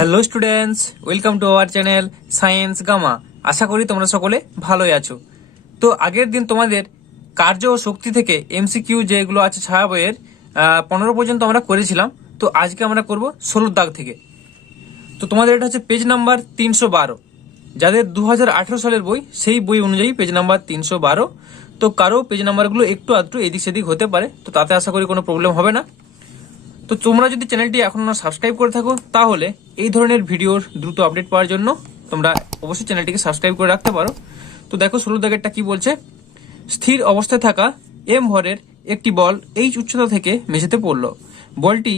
Hello students, welcome to our channel Science Gamma. আশা করি তোমরা সকলে ভালোই আছো। তো আগের দিন তোমাদের কার্য ও শক্তি থেকে এমসিকিউ যেগুলো আছে ছায়া বইয়ের 15 পর্যন্ত আমরা করেছিলাম। তো আজকে আমরা করব 16 দাগ থেকে। তো তোমাদের এটা হচ্ছে পেজ নাম্বার 312। যাদের 2018 সালের বই, সেই বই অনুযায়ী পেজ নাম্বার 312। তো কারো পেজ নাম্বারগুলো একটু আধটু এদিক সেদিক হতে পারে, তো তাতে আশা করি কোনো প্রবলেম হবে না। তো তোমরা যদি চ্যানেলটি এখনো সাবস্ক্রাইব করে থাকো, তাহলে এই ধরনের ভিডিওর দ্রুত আপডেট পাওয়ার জন্য তোমরা অবশ্যই চ্যানেলটিকে সাবস্ক্রাইব করে রাখতে পারো। তো দেখো 16 দাগেরটা কি বলছে। স্থির অবস্থায় থাকা এম ভরের একটি বল এইচ উচ্চতা থেকে মেঝেতে পড়ল। বলটি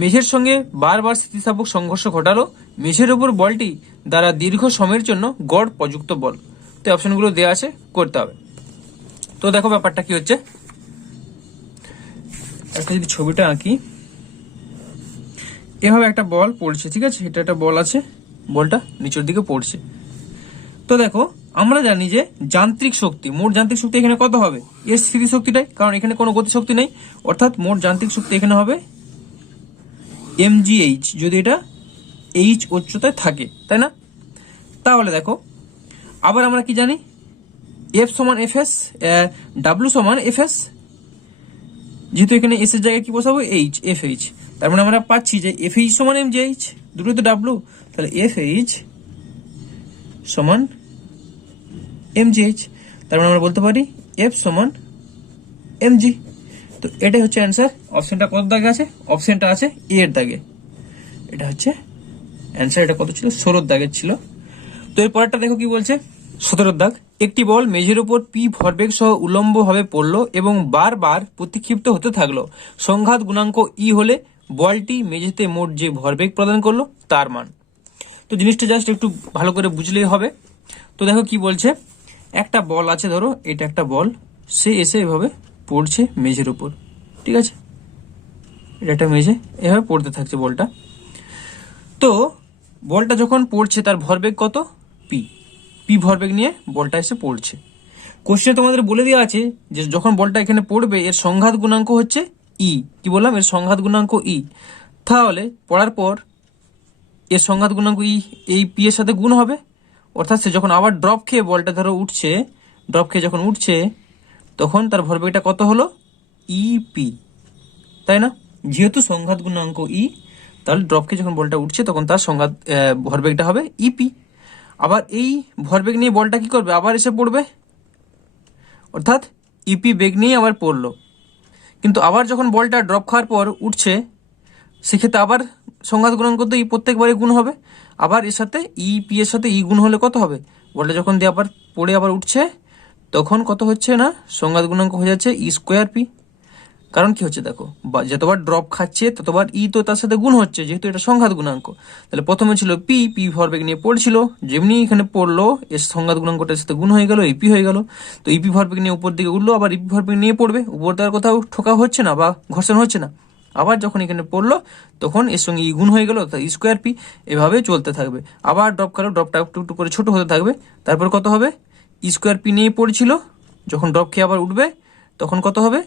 মেঝের সঙ্গে বারবার স্থিতিস্থাপক সংঘর্ষ ঘটালো। মেঝের উপর বলটি দ্বারা দীর্ঘ সময়ের জন্য গড় প্রযুক্ত বল। তো অপশনগুলো দেওয়া আছে, করতে হবে। তো দেখো ব্যাপারটা কি হচ্ছে। একটা যদি ছবিটা আঁকি, এভাবে একটা বল পড়ছে, ঠিক আছে, এটা একটা বল আছে, বলটা নিচের দিকে পড়ছে। তো দেখো আমরা জানি যে যান্ত্রিক শক্তি, মোট যান্ত্রিক শক্তি এখানে কত হবে, এর স্থিতি শক্তিটাই, কারণ এখানে কোনো গতি শক্তি নেই, অর্থাৎ মোট যান্ত্রিক শক্তি এখানে হবে mgh, যদি এটা h উচ্চতায় থাকে, তাই না? তাহলে দেখো আবার আমরা কি জানি, f সমান fs, w সমান fs, যেহেতু এখানে এস এর জায়গায় কি বসাবো, এইচ, এফ এইচ। তার মানে আমরা পাচ্ছি যে এফ এইচ সমান এম জি এইচ, দুটোই তো ডাব্লু, তাহলে এফ এইচ সমান এম জি এইচ। তার মানে আমরা বলতে পারি এফ সমান এম জি। তো এটাই হচ্ছে অ্যান্সার। অপশনটা কত দাগে আছে? অপশনটা আছে এ এর দাগে। এটা হচ্ছে অ্যান্সার। এটা কত ছিল? 16 দাগের ছিল। তো এর পরেরটা দেখো কি বলছে, 17 দাগ। একটি বল মেঝের উপর পি ভরবেগ সহ উলম্বভাবে পড়লো এবং বারবার প্রতিক্ষিপ্ত হতে থাকলো। সংঘাত গুণাঙ্ক ই হলে বলটি মেঝেতে মোট যে ভরবেগ প্রদান করলো তার মান। তো জিনিসটা জাস্ট একটু ভালো করে বুঝলেই হবে। তো দেখো কি বলছে, একটা বল আছে, ধরো এটা একটা বল, সে এসে এভাবে পড়ছে মেঝের উপর, ঠিক আছে, এটা একটা মেঝে, এভাবে পড়তে থাকছে বলটা। তো বলটা যখন পড়ছে তার ভরবেগ কত? পি। পি ভরবেগ নিয়ে বলটা এসে পড়ছে। কোশ্চেনে তোমাদের বলে দেওয়া আছে যে যখন বলটা এখানে পড়বে এর সংঘাত গুণাঙ্ক হচ্ছে ই। কি বললাম? এর সংঘাত গুণাঙ্ক ই। তাহলে পড়ার পর এর সংঘাত গুণাঙ্ক ই এই পি এর সাথে গুণ হবে, অর্থাৎ সে যখন আবার ড্রপ খেয়ে বলটা ধরো উঠছে, ড্রপ খেয়ে যখন উঠছে তখন তার ভরবেগটা কত হলো? ই পি, তাই না? যেহেতু সংঘাত গুণাঙ্ক ই, তাহলে ড্রপ খেয়ে যখন বলটা উঠছে তখন তার সংঘাত ভরবেগটা হবে ইপি। আবার এই ভরবেগ নিয়ে বলটা কি করবে? আবার এসে পড়বে, অর্থাৎ ইপি বেগ নিয়ে আবার পড়লো। কিন্তু আবার যখন বলটা ড্রপ খাওয়ার পর উঠছে, সেক্ষেত্রে আবার সংঘাত গুণাঙ্ক তো প্রত্যেকবারই গুণ হবে। আবার এর সাথে ইপি এর সাথে ই গুণ হলে কত হবে? বলটা যখন দিয়ে আবার পড়ে আবার উঠছে তখন কত হচ্ছে না, সংঘাত গুণাঙ্ক হয়ে যাচ্ছে ই স্কোয়ার পি। কারণ কি হচ্ছে দেখো, যতবার ড্রপ খাচ্ছে ততবার ই তো তার সাথে গুণ হচ্ছে, যেহেতু এটা সংঘাত গুণাঙ্ক। তাহলে প্রথমে ছিল পি, পি ভরবেগ নিয়ে পড়ছিল, যেমনি এখানে পড়লো এর সংঘাত গুণাঙ্কটার সাথে গুণ হয়ে গেল, ইপি হয়ে গেল। তো ইপি ভরবেগ নিয়ে উপর দিকে উঠলো, আবার ইপি ভরবেগ নিয়ে পড়বে, উপর তার কোথাও ঠোকা হচ্ছে না বা ঘর্ষণ হচ্ছে না। আবার যখন এখানে পড়লো তখন এর সঙ্গে ই গুণ হয়ে গেল, তা ই স্কোয়ার পি। এভাবে চলতে থাকবে। আবার ড্রপ খালো, ড্রপটা একটু একটু করে ছোট হতে থাকবে। তারপর কত হবে? ই স্কোয়ার পি নিয়ে পড়ছিল, যখন ড্রপ খেয়ে আবার উঠবে তখন কত হবে?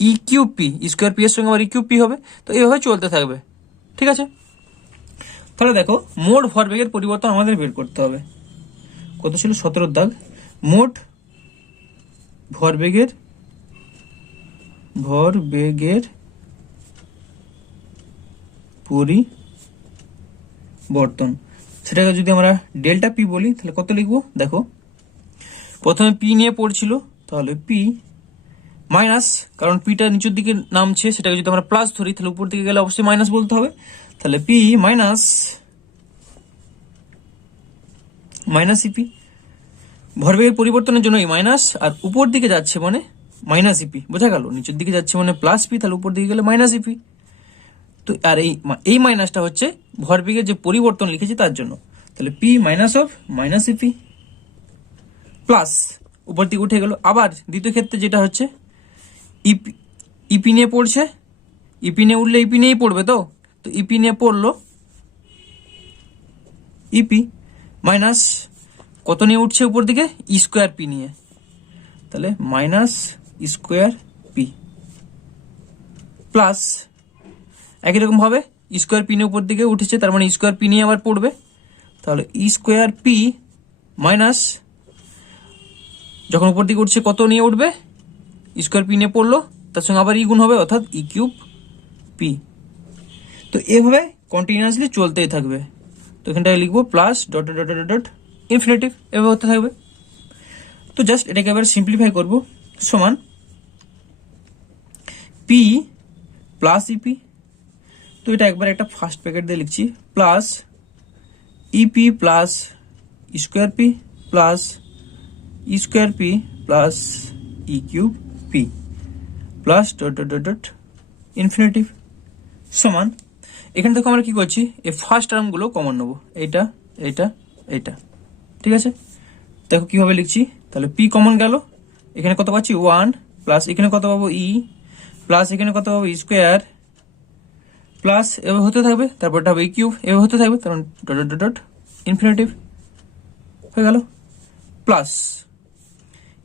E Q P, square P এর সঙ্গে আবার ই কিউ পি হবে। তো এইভাবে চলতে থাকবে, ঠিক আছে। তাহলে দেখো মোট ভরবেগের পরিবর্তন আমাদের বের করতে হবে। কত ছিল? 17 দাগ। মোট ভরবেগের পরিবর্তন, সেটাকে যদি আমরা ডেল্টা পি বলি তাহলে কত লিখবো? দেখো প্রথমে পি নিয়ে পড়ছিল, তাহলে পি মাইনাস, কারণ পিটা নিচের দিকে নামছে, সেটাকে যদি আমরা প্লাস ধরি তাহলে উপর দিকে গেলে অবশ্যই মাইনাস বলতে হবে। তাহলে পি মাইনাস ইপি। ভরবেগের পরিবর্তনের জন্য এই মাইনাস, আর উপর দিকে যাচ্ছে মানে মাইনাস ইপি, বোঝা গেল? নিচের দিকে যাচ্ছে মানে প্লাস পি, তাহলে উপর দিকে গেলে মাইনাস ইপি। তো আর এই মাইনাসটা হচ্ছে ভরবেগের যে পরিবর্তন লিখেছি তার জন্য। তাহলে P minus of minus E P plus উপর দিকে উঠে গেল। আবার দ্বিতীয় ক্ষেত্রে যেটা হচ্ছে ইপি নিয়ে পড়ছে, ইপি নিয়ে উঠলে ইপি নিয়েই পড়বে, তো ইপি নিয়ে পড়লো, ইপি মাইনাস কত নিয়ে উঠছে উপর দিকে? ই স্কোয়ার পি নিয়ে, তাহলে মাইনাস স্কোয়ার পি প্লাস একই রকম ভাবে স্কোয়ার পি নিয়ে উপর দিকে উঠেছে, তার মানে স্কোয়ার পি নিয়ে আবার পড়বে। তাহলে স্কোয়ার পি মাইনাস, যখন উপর দিকে উঠছে কত নিয়ে উঠবে, স্কোয়ার পি নিয়ে পড়লো, তার সঙ্গে আবার গুণ হবে, অর্থাৎ কিউব পি। তো এভাবে কন্টিনিউয়াসলি চলতেই থাকবে। তো এখানটায় লিখবো plus dot dot dot dot infinitive, এভাবে হতে থাকবে। তো জাস্ট এটাকে এবার সিম্পলিফাই করব, সমান পি প্লাস ইপি। তো এটা একবার একটা ফার্স্ট প্যাকেট দিয়ে লিখছি, plus EP plus square P plus square P plus E cube P plus dot dot dot dot infinitive, সমান এখানে দেখো আমরা কি করছি, এই ফার্স্ট টার্মগুলো কমন নেবো, এইটা এইটা এইটা, ঠিক আছে। দেখো কিভাবে লিখছি, তাহলে পি কমন গেল, এখানে কত পাচ্ছি 1 প্লাস এখানে কত পাবো ই প্লাস এখানে কত পাবো স্কোয়ার প্লাস এভাবে হতে থাকবে, তারপরটা হবে ই কিউব, এভাবে হতে থাকবে, কারণ ডট ডট ডট ইনফিনিটিভ হয়ে গেল। প্লাস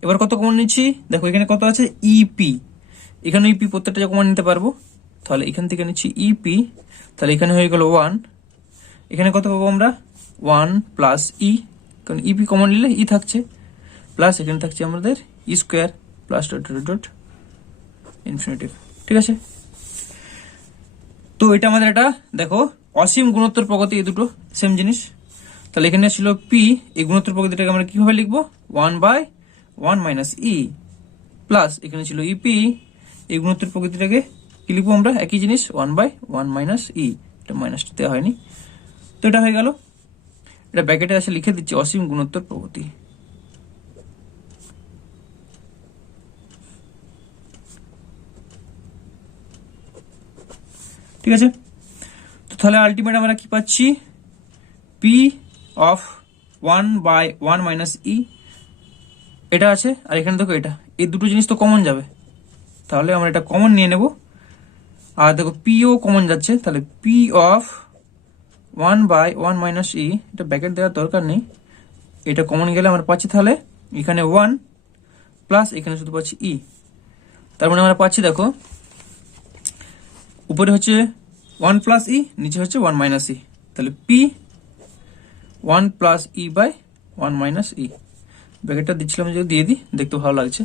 এবার কত কমন নিচ্ছি, দেখো এখানে কত আছে ইপি, এখানে ইপি প্রত্যেকটা কমন নিতে পারবো, তাহলে এখান থেকে নিচ্ছি ইপি, তাহলে এখানে হয়ে গেল 1, এখানে কত পাবো আমরা 1 প্লাস ই, কারণ ইপি কমন নিলে ই থাকছে, প্লাস এখানে থাকছে আমাদের E square plus dot dot dot infinitive, ঠিক আছে। তো এটা আমাদের এটা দেখো অসীম গুণোত্তর প্রগতি, এই দুটো সেম জিনিস। তাহলে এখানে ছিল পি, এই গুণোত্তর প্রগতিটাকে আমরা কিভাবে লিখবো 1/1 মাইনাস ই, প্লাস এখানে ছিল ইপি, এই গুণোত্তর প্রগতিটাকে কি লিখবো আমরা, একই জিনিস 1/1 মাইনাস ই, এটা মাইনাসটা দেওয়া হয়নি। তো এটা হয়ে গেল, এটা ব্র্যাকেটে আছে লিখে দিচ্ছি অসীম গুণোত্তর প্রগতি। ঠিক আছে, তো তাহলে আলটিমেট আমরা কি পাচ্ছি, পি অফ 1/1 মাইনাস ই এটা আছে, আর এখানে দেখো এটা, এই দুটো জিনিস তো কমন যাবে, তাহলে আমরা এটা কমন নিয়ে নেব। আর দেখো পিও কমন যাচ্ছে, তাহলে পি অফ 1/1 মাইনাস ই, এটা ব্র্যাকেট দেওয়ার দরকার নেই, এটা কমন গেলে আমরা পাচ্ছি তাহলে এখানে 1 প্লাস এখানে শুধু পাচ্ছি ই, তার মানে আমরা পাচ্ছি দেখো উপরে হচ্ছে 1 প্লাস ই, নিচে হচ্ছে 1 মাইনাস ই, তাহলে P 1 plus E by 1 minus E, ব্র্যাকেটটা দিচ্ছিলাম যদি দিয়ে দিই, দেখতে ভালো লাগছে।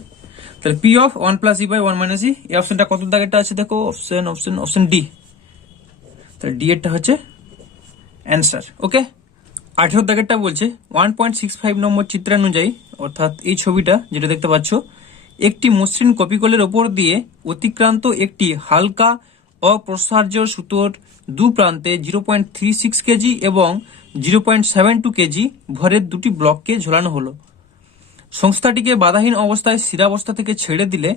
তাহলে P of 1 plus E by 1 minus E, এই অপশনটা কত দাগেরটা আছে দেখো, অপশন অপশন অপশন ডি, তাহলে ডি এরটা হচ্ছে অ্যান্সার। ওকে, 18 দাগেরটা বলছে 1.65 নম্বর চিত্রানুযায়ী, অর্থাৎ এই ছবিটা যেটা দেখতে পাচ্ছ, একটি মসৃণ কপিকলের ওপর দিয়ে অতিক্রান্ত একটি হালকা অপ্রসার্য সুতোর দু প্রান্তে 0.36 কেজি এবং 0.72 কেজি ভরের দুটি ব্লককে ঝোলানো হলো। সংস্থাটিকে বাধাহীন অবস্থায় স্থিরাবস্থা থেকে ছেড়ে দিলে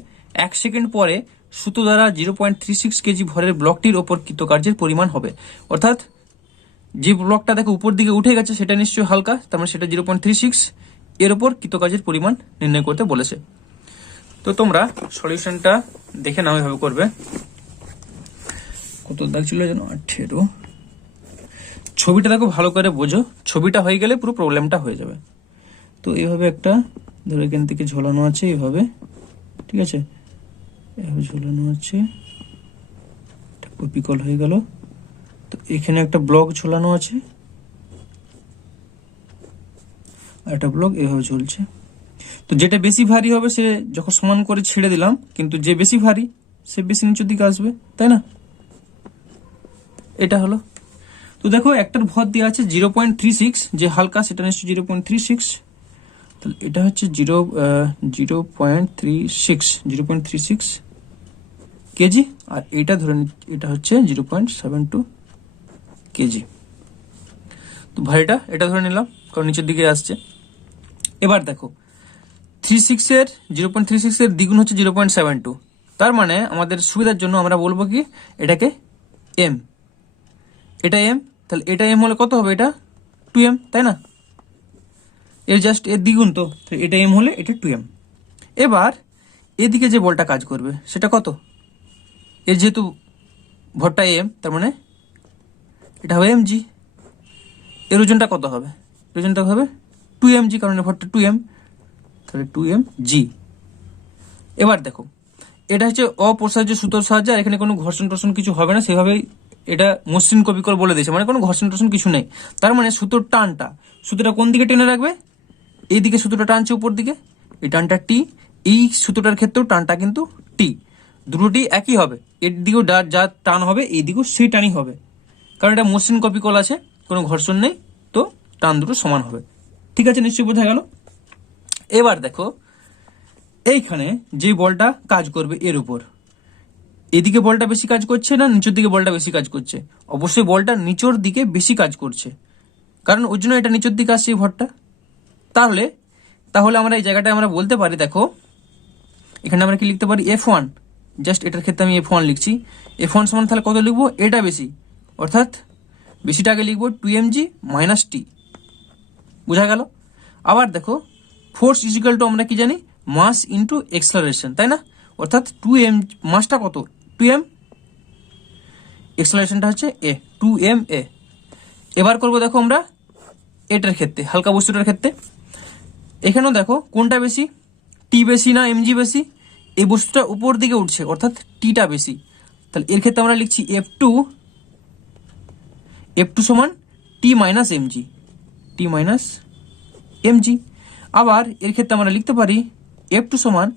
1 সেকেন্ড পরে সুতো দ্বারা 0.36 কেজি ভরের ব্লকটির ওপর কৃতকার্যের পরিমাণ হবে। অর্থাৎ যে ব্লকটা দেখো উপর দিকে উঠে গেছে সেটা নিশ্চয়ই হালকা, তার মানে সেটা 0.36, এর ওপর কৃতকার্যের পরিমাণ নির্ণয় করতে বলেছে। তো তোমরা সলিউশনটা দেখে নাও, এভাবে করবে। কত দাগ ছিল যেন 18, ছবিটা দেখো ভালো করে বোঝো, ছবিটা হয়ে গেলে পুরো প্রবলেমটা হয়ে যাবে। তো এইভাবে একটা ধরো এখান থেকে ঝোলানো আছে এইভাবে, ঠিক আছে, এভাবে ঝোলানো আছে, কপিকল হয়ে গেল। তো এখানে একটা ব্লক ঝোলানো আছে, আর একটা ব্লক এভাবে ঝুলছে। তো যেটা বেশি ভারী হবে সে যখন সমান করে ছেড়ে দিলাম, কিন্তু যে বেশি ভারী সে বেশি নিচের দিকে আসবে, তাই না? এটা হলো। তো দেখো একটার ভর দেওয়া আছে 0.36, যে হালকা সেটা নিশ্চয় 0.36, তাহলে এটা হচ্ছে 0.36 কেজি, আর এটা ধরে এটা হচ্ছে 0.72 কেজি। তো ভারীটা এটা ধরে নিলাম, কারণ নিচের দিকে আসছে। এবার দেখো 0.36 এর দ্বিগুণ হচ্ছে 0.72, তার মানে আমাদের সুবিধার জন্য আমরা বলবো কি এটাকে এম, এটা এম, তাহলে এটা এম হলে কত হবে, এটা 2m, তাই না? এর জাস্ট এর দ্বিগুণ, তো এটা এম হলে এটা 2m। এবার এদিকে যে বলটা কাজ করবে সেটা কত, এর যেহেতু ভরটা এম, তার মানে এটা হবে mg, এর ওজনটা কত হবে, ওজনটা হবে 2mg, কারণ ভরটা 2m, তাহলে 2mg। এবার দেখো এটা হচ্ছে অপ্রসার্য সুতোর সাহায্যে, আর এখানে কোনো ঘর্ষণ টর্ষণ কিছু হবে না, সেভাবেই এটা মসৃণ কপিকল বলে দিয়েছে, মানে কোনো ঘর্ষণ টর্ষণ কিছু নেই। তার মানে সুতোর টানটা, সুতোটা কোন দিকে টেনে রাখবে, এইদিকে সুতোটা টানছে উপর দিকে, এই টানটা টি। এই সুতোটার ক্ষেত্রেও টানটা কিন্তু টি, দুটোটি একই হবে। এর দিকেও যা টান হবে এই দিকেও সেই টানই হবে, কারণ এটা মসৃণ কপিকল আছে, কোনো ঘর্ষণ নেই, তো টান দুটো সমান হবে। ঠিক আছে, নিশ্চয়ই বোঝা গেল। এবার দেখো এইখানে যে বলটা কাজ করবে এর উপর, এদিকে বলটা বেশি কাজ করছে না নিচের দিকে বলটা বেশি কাজ করছে? অবশ্যই বলটা নিচের দিকে বেশি কাজ করছে, কারণ ওর জন্য এটা নিচের দিকে আসছে এই ভরটা। তাহলে তাহলে আমরা এই জায়গাটায় আমরা বলতে পারি, দেখো এখানে আমরা কি লিখতে পারি, F1, জাস্ট এটার ক্ষেত্রে আমি F1 লিখছি। F1 সমান তাহলে কত লিখবো, এটা বেশি, অর্থাৎ বেশিটাকে লিখবো 2mg মাইনাস টি। বোঝা গেল? আবার দেখো ফোর্স ইজিক্যাল টু আমরা কি জানি, মাস ইন্টু এক্সেলারেশন, তাই না? অর্থাৎ 2m, মাসটা কত 2m, এক্সেলারেশনটা হচ্ছে a, 2ma। এবার করবো দেখো আমরা এটার ক্ষেত্রে, হালকা বস্তুটার ক্ষেত্রে। এখানেও দেখো কোনটা বেশি, টি বেশি না এমজি বেশি? এই বস্তুটা উপর দিকে উঠছে, অর্থাৎ টিটা বেশি। তাহলে এর ক্ষেত্রে আমরা লিখছি F2 সমান T minus mg, T minus mg. আবার এর ক্ষেত্রে আমরা লিখতে পারি F2 সমান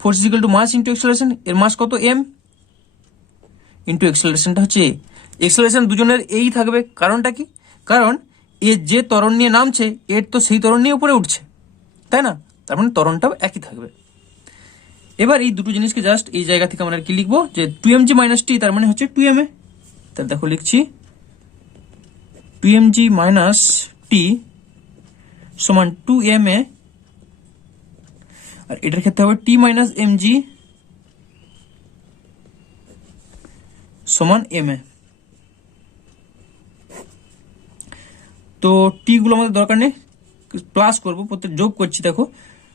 force equal to mass into acceleration. এর মাস কত, এম, ইন্টু এক্সেলারেশনটা হচ্ছে এ। এক্সেলারেশন দুজনের এই থাকবে, কারণটা কি, কারণ এ যে ত্বরণ নিয়ে নামছে এর তো সেই ত্বরণ নিয়ে উপরে উঠছে, তাই না? তার মানে ত্বরণটাও একই থাকবে। এবার এই দুটো জিনিসকে জাস্ট এই জায়গা থেকে আমরা কি লিখবো, যে 2mg মাইনাস টি তার মানে হচ্ছে 2ma। তাহলে দেখো লিখছি 2mg মাইনাস টি সমান 2ma, আর এটার ক্ষেত্রে হবে টি মাইনাস এমজি সমান ma। তো টি গুলো আমাদের দরকার নেই, প্লাস করবো, প্রত্যেক যোগ করছি। দেখো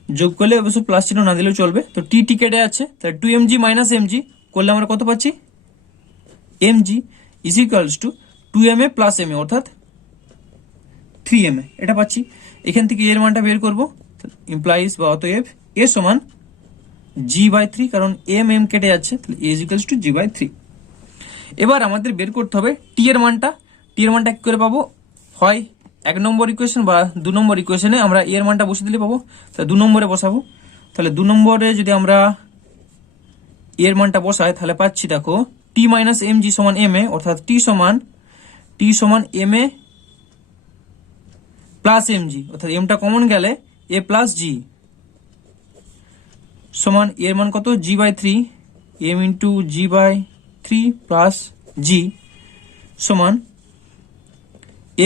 যোগ করলে অবশ্য প্লাস চিহ্ন না দিলেও চলবে। তো টি টি কেটে আছে, তাহলে 2mg মাইনাস এমজি করলে আমরা কত পাচ্ছি, mg is equals two 2ma plus ma, অর্থাৎ 3ma, এটা পাচ্ছি। এখান থেকে এর মানটা বের করবো, ইমপ্লাইজ বা অতএব এ সমান g/3, কারণ m কেটে যাচ্ছে, তাহলে a is equals two g/3। এবার আমাদের বের করতে হবে টি এর মানটা। টি এর মানটা কি করে পাবো, হয় 1 নম্বর ইকুয়েশন বা 2 নম্বর ইকুয়েশনে আমরা এর মানটা বসে দিলে পাবো। তাহলে 2 নম্বরে বসাবো। তাহলে 2 নম্বরে যদি আমরা এর মানটা বসাই তাহলে পাচ্ছি, দেখো টি মাইনাস এমজি সমান ma, অর্থাৎ টি সমান ma প্লাস এমজি, অর্থাৎ এমটা কমন গেলে a প্লাস জি সমান এর মান কত, g/3, m into g/3 plus জি সমান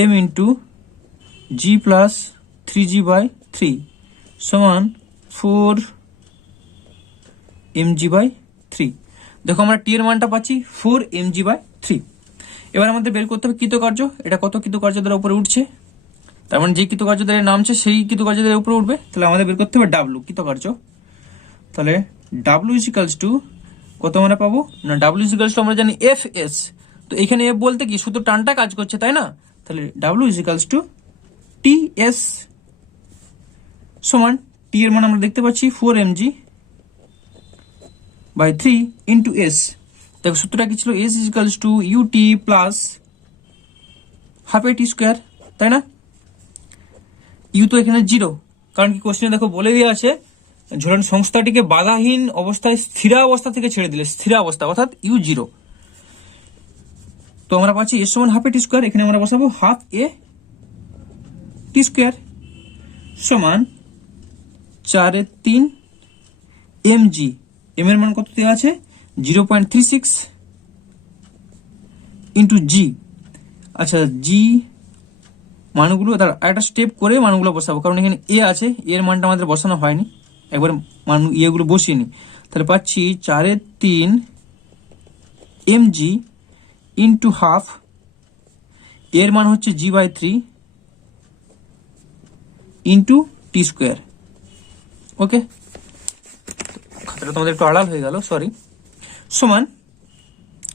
m into g plus 3g/3 সমান 4mg/3। দেখো আমরা টি এর মানটা পাচ্ছি 4mg/3। এবার আমাদের বের করতে হবে কৃতকার্য, এটা কত কৃতকার্য দ্বারা উপরে উঠছে, তার মানে যে কৃতকার্য দ্বারা নামছে সেই কৃতকার্য দ্বারা উপরে উঠবে। তাহলে আমাদের বের করতে হবে ডাব্লু, কৃতকার্য। তাহলে ডাব্লু ইজ ইকুয়ালস টু কত আমরা পাবো না, ডাব্লু ইজ ইকুয়ালস টু আমরা জানি এফ/এস। তো এখানে এফ বলতে কি, শুধু টানটা কাজ করছে, তাই না? তাহলে ডাব্লু ইজ ইকুয়ালস টু টি/এস সমান টি এর মান আমরা দেখতে পাচ্ছি 4mg/3 ইন্টু এস। দেখো সূত্রটা কি ছিল, s is equals to ut plus half a t square, তাই না? ইউ তো এখানে 0, কারণ কি কোশ্চেনে দেখো বলে দেওয়া আছে ঝোলন সংস্থাটিকে বাধাহীন অবস্থায় স্থিরাবস্থা থেকে ছেড়ে দিলে, স্থিরাবস্থা অর্থাৎ ইউ 0। তো আমরা পাচ্ছি এস সমান হাফ এ টি স্কোয়ার, এখানে আমরা বসাবো হাফ এ টি স্কোয়ার সমান 4/3 mg, এম এর মান কত দেওয়া আছে 0.36 ইন্টু জি। আচ্ছা জি মানগুলো একটা স্টেপ করে মানগুলো বসাবো, কারণ এখানে এ আছে, এর মানটা আমাদের বসানো হয়নি, একবার মান ইয়েগুলো বসিয়ে নি। তাহলে পাচ্ছি 4/3 mg ইন্টু হাফ, এর মান হচ্ছে g/3 ইন্টু টি স্কোয়ার। ওকে, খাতাটা তোমাদের একটু আড়াল হয়ে গেল, সরি। সমান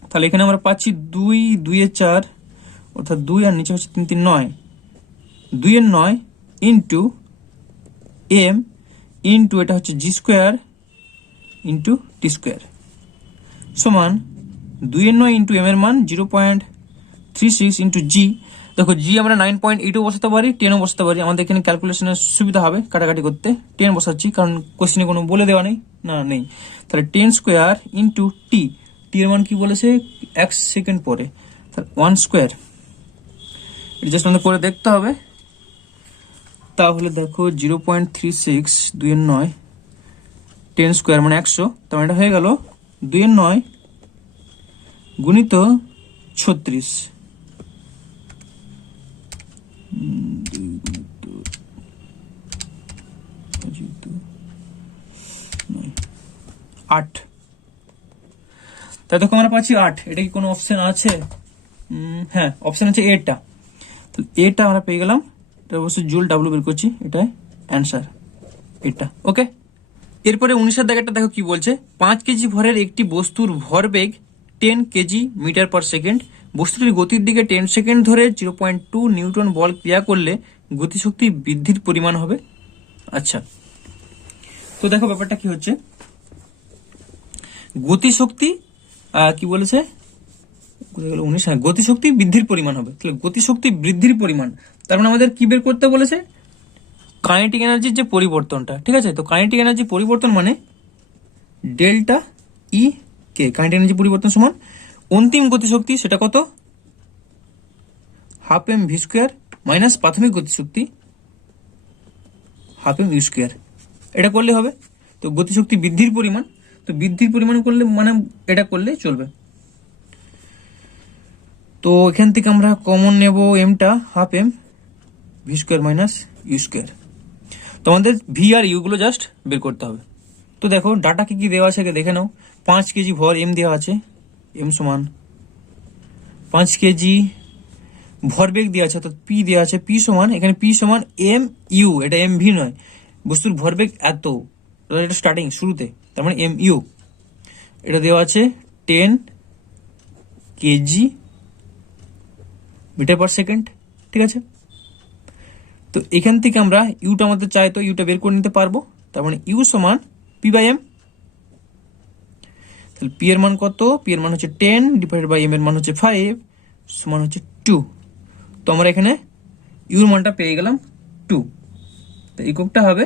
তাহলে এখানে আমরা পাচ্ছি 2/4, অর্থাৎ 2 আর নিচে হচ্ছে 3 3 9, 2/9 ইন্টু এম ইন্টু এটা হচ্ছে G square into T square সমান 2/9 ইন্টু এম এর মান 0.36 ইন্টু জি। দেখো জি আমরা 9.8ও বসাতে পারি, 10ও বসাতে পারি, আমাদের এখানে ক্যালকুলেশনের সুবিধা হবে কাটাকাটি করতে। 10 বসাচ্ছি কারণ কোশ্চেনে কোনো বলে দেওয়া নেই, নেই। তাহলে 10 স্কোয়ার ইন্টু টি, টি এর মান কি বলেছে 1 সেকেন্ড পরে, তাহলে 1 স্কোয়ার। এটা জাস্ট আমাদের করে দেখতে হবে। তাহলে দেখো 0.36 2/9, 10 স্কোয়ার মানে 100, তার মানে এটা হয়ে গেল 2/9 গুণিত 36, 8। তাই দেখো আমরা পাচ্ছি 8। এটা কি কোনো অপশন আছে? হ্যাঁ, অপশন আছে এটা। তো এটা আমরা পেয়ে গেলাম। এটা অবশ্যই জুল ডাব্লু বের করছি, এটাই অ্যান্সার এটা। ওকে, এরপরে 19 দাগেরটা দেখো কি বলছে। 5 কেজি ভরের একটি বস্তুর ভরবেগ 10 কেজি মিটার পার সেকেন্ড। বস্তুটির গতির দিকে 10 সেকেন্ড ধরে 0.2 নিউটন বল ক্রিয়া করলে গতিশক্তি বৃদ্ধির পরিমাণ হবে। আচ্ছা, তো দেখো ব্যাপারটা কি হচ্ছে। গতিশক্তি কি বলেছে 19, হ্যাঁ, গতিশক্তি বৃদ্ধির পরিমাণ হবে। তাহলে গতিশক্তি বৃদ্ধির পরিমাণ, তার মানে আমাদের কি বের করতে বলেছে? কাইনেটিক এনার্জির যে পরিবর্তনটা, ঠিক আছে। তো কাইনেটিক এনার্জি পরিবর্তন মানে ডেল্টা ই কে, কাইনেটিক এনার্জি পরিবর্তন সমান অন্তিম গতিশক্তি, সেটা কত? Half M V square minus প্রাথমিক গতিশক্তি হাফ এম ইউ স্কোয়ার। এটা করলে হবে। তো গতিশক্তি বৃদ্ধির পরিমাণ, তো বৃদ্ধির পরিমাণ করলে মানে এটা করলে চলবে। তো এখান থেকে আমরা কমন নেব এমটা, half M V square minus you square. তো আমাদের ভি আর ইউ গুলো জাস্ট বের করতে হবে। তো দেখো ডাটা কি কি দেওয়া আছে আগে দেখে নাও। 5 কেজি ভর এম দেওয়া আছে, এম সমান 5 কেজি। ভরবেগ দেওয়া আছে অর্থাৎ পি দেওয়া আছে, পি সমান, এখানে পি সমান এম ইউ, এটা এম ভি নয়, বস্তুর ভরবেগ এত, এটা স্টার্টিং শুরুতে, তার মানে এম ইউ। এটা দেওয়া আছে 10 কেজি মিটার পার সেকেন্ড, ঠিক আছে। তো এখান থেকে আমরা ইউটা আমাদের চাই, তো ইউটা বের করে নিতে পারবো। তার মানে ইউ সমান পি বাই এম। তাহলে পি এর মান কত? পি এর মান হচ্ছে 10 ডিভাইডেড বাই এম এর মান হচ্ছে 5 সমান হচ্ছে 2। তো আমরা এখানে ইউর মানটা পেয়ে গেলাম 2। তো এককটা হবে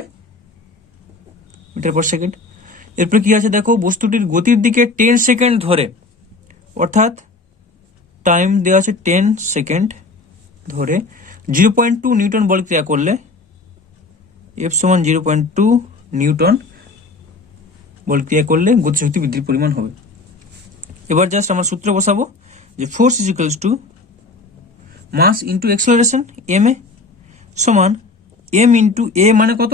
মিটার পার সেকেন্ড। এরপর কি আছে দেখো, বস্তুটির গতির দিকে 10 সেকেন্ড ধরে, অর্থাৎ টাইম দেওয়া আছে 10 সেকেন্ড ধরে 0.2 নিউটন বল ক্রিয়া করলে এফ সমান 0.2 নিউটন বল ক্রিয়া করলে গতিশক্তি বৃদ্ধির পরিমাণ হবে। এবার জাস্ট আমরা সূত্র বসাবো যে force is equals to mass into acceleration M A সমান এম ইন্টু এ মানে কত?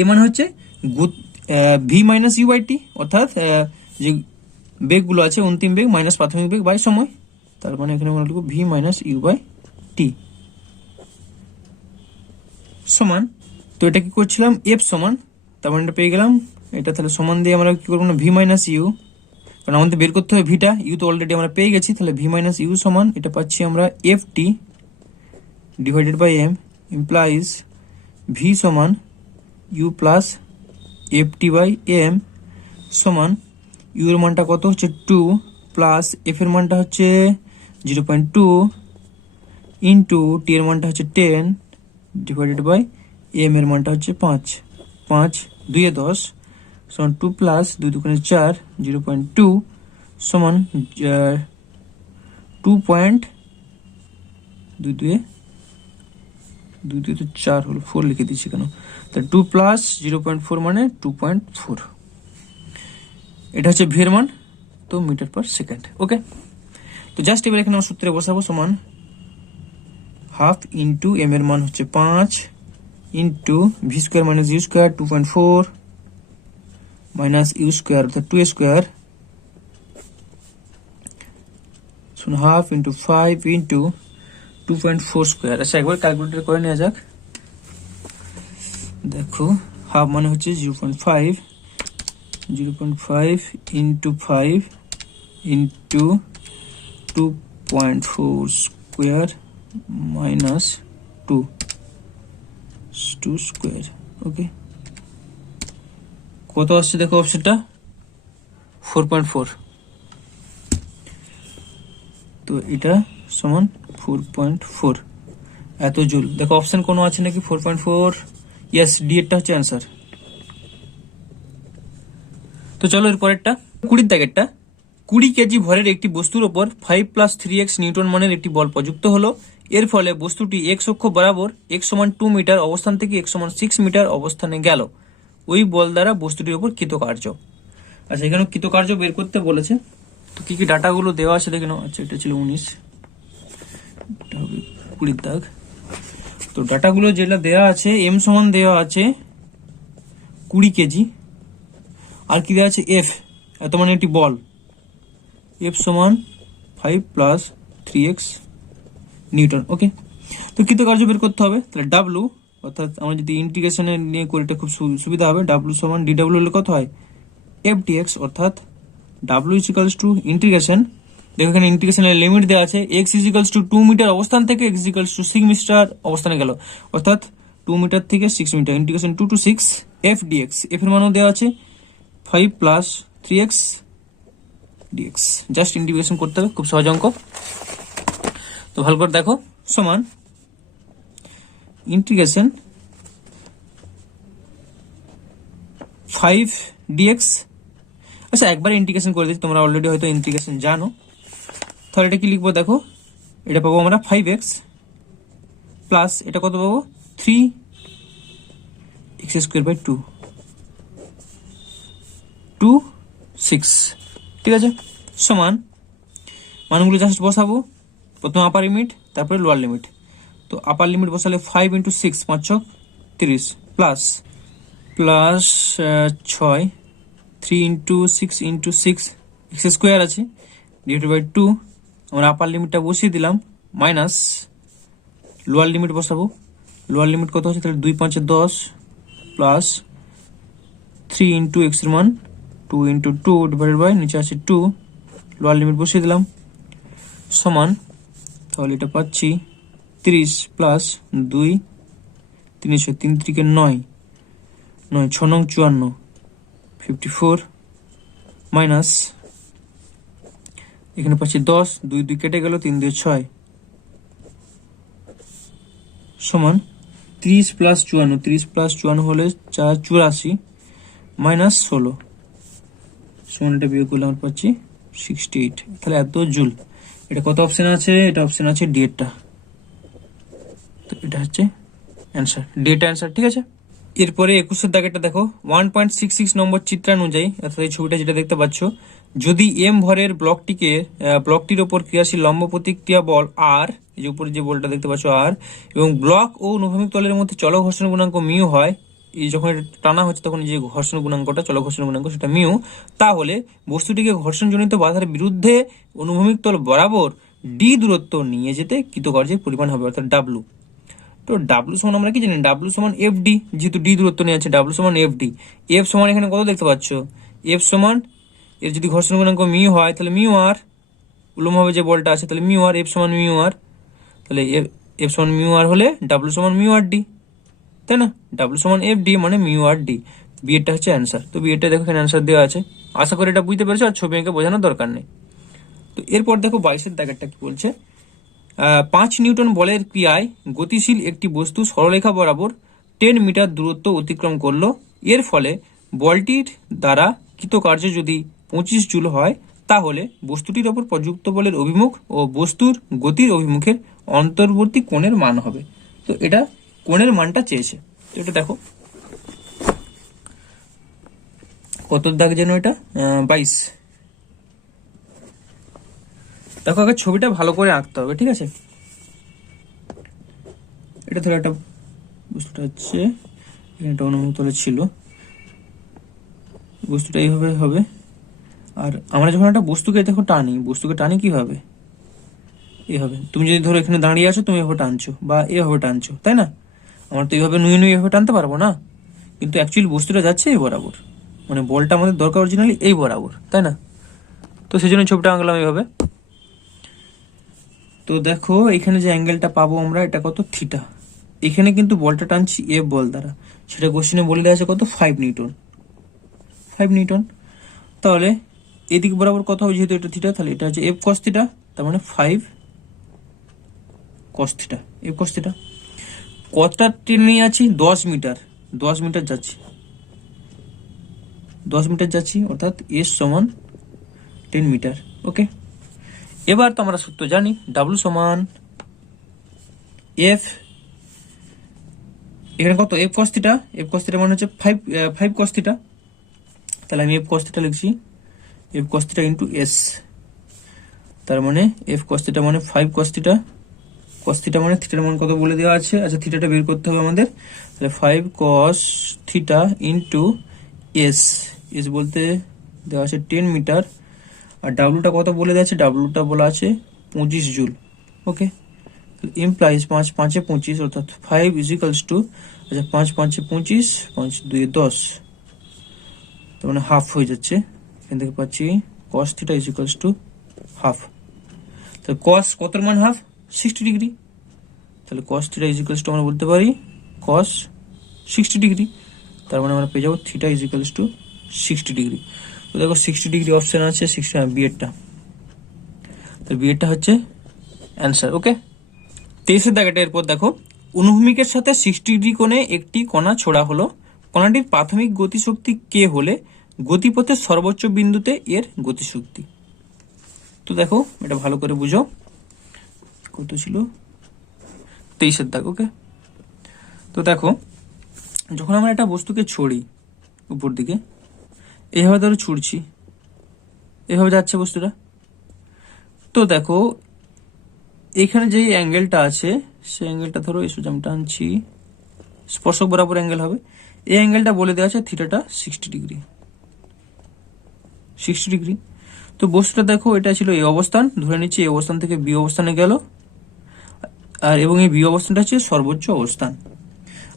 এ মানে হচ্ছে V minus U by T, অর্থাৎ যে বেগগুলো আছে অন্তিম বেগ মাইনাস প্রাথমিক বেগ বাই সময়। তার মানে এখানে আমরা লিখব ভি মাইনাস ইউ বাই টি সমান, তো এটা কি করছিলাম এফ সমান, তার মানে এটা পেয়ে গেলাম এটা। তাহলে সমান দিয়ে আমরা কি করবো না ভি মাইনাস ইউ, কারণ আমাদের বের করতে হবে ভিটা, ইউ তো অলরেডি আমরা পেয়ে গেছি। তাহলে ভি মাইনাস ইউ সমান এটা পাচ্ছি আমরা F T divided by M implies V সমান U plus F T by M সমান ইউ এর মানটা কত হচ্ছে 2 প্লাস এফ এর মানটা হচ্ছে 0.2 ইন্টু টি এর মানটা হচ্ছে 10 ডিভাইডেড বাই এম এর মানটা হচ্ছে 5। 5 2 এ 10 সমান 2 প্লাস 2 দুগুণে 4 0.2 সমান 2.2 2 2 তো 4 হলো, 4 লিখে দিচ্ছি কেন? তা 2 প্লাস 0.4 মানে 2.4। এটা হচ্ছে ভি এর মান, তো মিটার পার সেকেন্ড। ওকে, তো জাস্ট এবার এখানে আমরা সূত্রে বসাবো সমান হাফ ইন্টু এম এর মান হচ্ছে 5 into V square minus you square 2.4 minus you square অর্থাৎ 2 square half into 5 into 2.4 square. আচ্ছা একবার ক্যালকুলেটর করে নেওয়া যাক। দেখো হাফ মানে হচ্ছে 0.5 into 5 into 2.4 square minus 2 square. Okay, কত আসছে দেখো অপশনটা 4.4। তো এটা সমান 4.4 এত জুল। দেখো অপশন কোনো আছে নাকি 4.4? ইয়েস, ডি এরটা হচ্ছে অ্যান্সার। তো চলো এর পরেরটা 20 দাগেরটা। 20 কেজি ভরের একটি বস্তুর ওপর 5 + 3x নিউটন মানের একটি বল প্রযুক্ত হলো। এর ফলে বস্তুটি x অক্ষ বরাবর x = 2 মিটার অবস্থান থেকে x = 6 মিটার অবস্থানে গেল। ওই বল দ্বারা বস্তুটির উপর কৃতকার্য। আচ্ছা, এখানে কৃতকার্য বের করতে বলেছে। তো কি কি ডাটাগুলো দেওয়া আছে দেখে নাও। আচ্ছা, এটা ছিল 19, এটা হবে 20 দাগ। তো ডাটাগুলো যেটা দেওয়া আছে, এম সমান দেওয়া আছে 20 কেজি, আর কি দেওয়া আছে এফ, এত মানে একটি বল, এফ সমান 5 + 3x নিউটন। ওকে, তো কৃতকার্য বের করতে হবে। তাহলে ডাব্লু, অর্থাৎ আমরা যদি ইন্টিগ্রেশনে নিয়ে করি এটা খুব সুবিধা হবে। ডাব্লু সমান ডিডাব্লিউ হলে কত হয়, এফ ডিএক্স, অর্থাৎ ডাব্লু ইজিক্যালস টু ইন্টিগ্রেশন। দেখো এখানে ইন্টিগ্রেশনের লিমিট দেওয়া আছে, এক্স ইজিক্যালস টু 2 মিটার অবস্থান থেকে এক্স ইজিক্যালস টু 6 মিটার অবস্থানে গেল, অর্থাৎ 2 মিটার থেকে 6 metre, integration 2 to 6 F dx. F এর মানও দেওয়া আছে 5 + 3x ডিএক্স। জাস্ট ইন্টিগ্রেশন করতে হবে, খুব সহজ অঙ্ক। তো ভালো করে দেখো, সমান ইন্টিগ্রেশন 5 dx। আচ্ছা, একবার ইন্টিগ্রেশন করে দিচ্ছি, তোমরা অলরেডি হয়তো ইন্টিগ্রেশন জানো। তাহলে এটা কি লিখবো দেখো, এটা পাবো আমরা 5x প্লাস এটা কত পাবো 3x² / 2 6। ঠিক আছে, সমান মানগুলো জাস্ট বসাবো। প্রথমে আপার লিমিট, তারপরে লোয়ার লিমিট। তো আপার লিমিট বসালে 5 × 6 5 × 30 প্লাস 6 3 × 6 × 6 x² আছে / 2। আমরা আপার লিমিটটা বসিয়ে দিলাম, মাইনাস লোয়ার লিমিট বসাবো। লোয়ার লিমিট কত হচ্ছে, তাহলে 2 × 5 = 10 প্লাস 3 × x এর মান 2 × 2 / নিচে আছে 2, লোয়ার লিমিট বসিয়ে দিলাম, সমান, তাহলে এটা পাচ্ছি 30 প্লাস 2 3 3 3 9 9 6 9 54 54 মাইনাস এখানে পাচ্ছি 10, 2 2 কেটে গেল, 3 2 6 সমান 30 + 54, 30 + 54 হলে 4 84 মাইনাস 16 সমান, এটা বিয়োগ করলে আমরা পাচ্ছি 68। তাহলে এত জুল। এটা কত অপশন আছে, এটা অপশন আছে ডি এরটা। তো এটা হচ্ছে অ্যান্সার, ডি এরটা অ্যান্সার। ঠিক আছে, এরপরে 21 দাগেরটা দেখো, 1.66 নম্বর চিত্রানুযায়ী, অর্থাৎ এই ছবিটা যেটা দেখতে পাচ্ছ, যদি এম ভরের ব্লকটির ওপর ক্রিয়াশীল লম্ব প্রতিক্রিয়া বল আর, এই যে উপরে যে বলটা দেখতে পাচ্ছ আর, এবং ব্লক ও অনুভূমিক তলের মধ্যে চলক ঘর্ষণ গুণাঙ্ক মিউ হয়, এই যখন এটা টানা হচ্ছে তখন যে ঘর্ষণ গুণাঙ্কটা, চলক ঘর্ষণ গুণাঙ্ক, সেটা মিউ, তাহলে বস্তুটিকে ঘর্ষণজনিত বাধার বিরুদ্ধে অনুভূমিক তল বরাবর ডি দূরত্ব নিয়ে যেতে কৃতকার্যের পরিমাণ হবে, অর্থাৎ ডাব্লু। তো ডাব্লু সমান আমরা কি জানি, ডাব্লু সমান এফ ডি, যেহেতু ডি দূরত্ব নিয়ে আছে, ডাব্লু সমান এফ ডি। এফ সমান এখানে কত দেখতে পাচ্ছ, এফ সমান এর যদি ঘর্ষণ গুণাঙ্ক মিউ হয় তাহলে মিউ আর, উল্লম্বভাবে যে বলটা আছে তাহলে মিউ আর, এফ সমান মিউ আর, তাহলে এফ সমান মিউ আর হলে ডাব্লু সমান মিউ আর ডি, তাই না? ডাব্লু সমান এফ ডি মানে মিউ আর ডি। বি এরটা হচ্ছে অ্যান্সার। তো বি এরটা দেখো এখানে অ্যান্সার দেওয়া আছে, আশা করি এটা বুঝতে পেরেছো, আর ছবি এঁকে বোঝানোর দরকার নেই। তো এরপর দেখো 22 দাগেরটা কি বলছে, 5 নিউটন বলের ক্রিয়ায় গতিশীল একটি বস্তু সরলরেখা বরাবর 10 মিটার দূরত্ব অতিক্রম করলো। এর ফলে বলটির দ্বারা কৃতকার্য যদি 25 জুল হয়, তাহলে বস্তুটির ওপর প্রযুক্ত বলের অভিমুখ ও বস্তুর গতির অভিমুখের অন্তর্বর্তী কোণের মান হবে। তো এটা কোণের মানটা চেয়েছে। তো এটা দেখো কত দাগ যেন, এটা 22। দেখো আগে ছবিটা ভালো করে আঁকতে হবে, ঠিক আছে? এটা ধরো একটা বস্তুটা হচ্ছে, এটা অনুভূমিক তলে ছিল, বস্তুটা এইভাবে হবে। আর আমরা যখন একটা বস্তুকে দেখো টানি কি হবে, এইভাবে। তুমি যদি ধরো এখানে দাঁড়িয়ে আছো, তুমি এভাবে টানছো বা এভাবে টানছো, তাই না? আমরা তো এইভাবে নুয়ে এভাবে টানতে পারবো না, কিন্তু অ্যাকচুয়ালি বস্তুটা যাচ্ছে এই বরাবর, মানে বলটা আমাদের দরকার অরিজিনালি এই বরাবর, তাই না? তো সেই জন্য ছবিটা আঁকলাম এইভাবে। তো দেখো এখানে যে অ্যাঙ্গেলটা পাবো আমরা, এটা কত, থিটা। এখানে কিন্তু বলটা টানছি এফ বল দ্বারা, সেটা কোশ্চেনে বলে দেওয়া আছে কত, 5 নিউটন। 5 নিউটন। তাহলে এদিক বরাবর কত হবে, যেহেতু এটা থিটা, তাহলে এটা হচ্ছে এফ কস থিটা, তার মানে 5 cos theta, F cos theta. কতটা টেনে নিয়ে আছি? 10 মিটার, 10 মিটার যাচ্ছি, 10 মিটার যাচ্ছি, অর্থাৎ এস সমান 10 মিটার। ওকে, এবার তো আমরা সূত্র জানি, ডাব্লু সমান এফ, এখানে কত? F cos theta, F cos theta মানে হচ্ছে 5 cos থিটা, তাহলে আমি এফ cos থিটা লিখছি, F cos theta into S, তার মানে এফ cos থিটা মানে 5 cos থিটা, cos থিটা মানে থিটার মান কত বলে দেওয়া আছে, আচ্ছা থিটাটা বের করতে হবে আমাদের, তাহলে 5 cos theta into S, S বলতে দেওয়া আছে 10 মিটার, আর ডাব্লুটা কত বলে দেওয়া আছে? ডাব্লুটা বলা আছে 25 জুল। ওকে, ইমপ্লাইজ 5 5 25, অর্থাৎ 5 ইজিক্যালস টু, আচ্ছা 5 5 25, 5 2 10, তার মানে হাফ হয়ে যাচ্ছে। এখান থেকে পাচ্ছি cos থিটা ইজিক্যালস টু হাফ, তাহলে cos কতর মান হাফ? 60 ডিগ্রি, তাহলে cos থিটা ইজিক্যালস টু আমরা বলতে পারি cos 60 ডিগ্রি, তার মানে আমরা পেয়ে যাবো থিটা ইজিক্যালস টু 60 ডিগ্রি। তো দেখো 60 ডিগ্রি অপশন আছে, 60 বিয়েরটা, তো বিয়েরটা হচ্ছে অ্যান্সার। ওকে, 23 দাগেটা এরপর দেখো, অনুভূমিকের সাথে 60 ডিগ্রি কোণে একটি কণা ছোড়া হলো, কণাটির প্রাথমিক গতিশক্তি কে হলে গতিপথের সর্বোচ্চ বিন্দুতে এর গতিশক্তি। তো দেখো এটা ভালো করে বুঝো, কত ছিল? 23 দাগ। ওকে, তো দেখো যখন আমরা একটা বস্তুকে ছড়ি উপর দিকে, এইভাবে ধরো ছুড়ছি, এভাবে যাচ্ছে বস্তুটা, তো দেখো এখানে যে অ্যাঙ্গেলটা আছে সেই অ্যাঙ্গেলটা ধরো এই সোজা আমি টানছি, স্পর্শক বরাবর অ্যাঙ্গেল হবে, এই অ্যাঙ্গেলটা বলে দেওয়া আছে থিটাটা 60 ডিগ্রি, 60 ডিগ্রি। তো বস্তুটা দেখো এটা ছিল এই অবস্থান, ধরে নিচ্ছি এই অবস্থান থেকে বি অবস্থানে গেল, আর এবং এই বি অবস্থানটা হচ্ছে সর্বোচ্চ অবস্থান।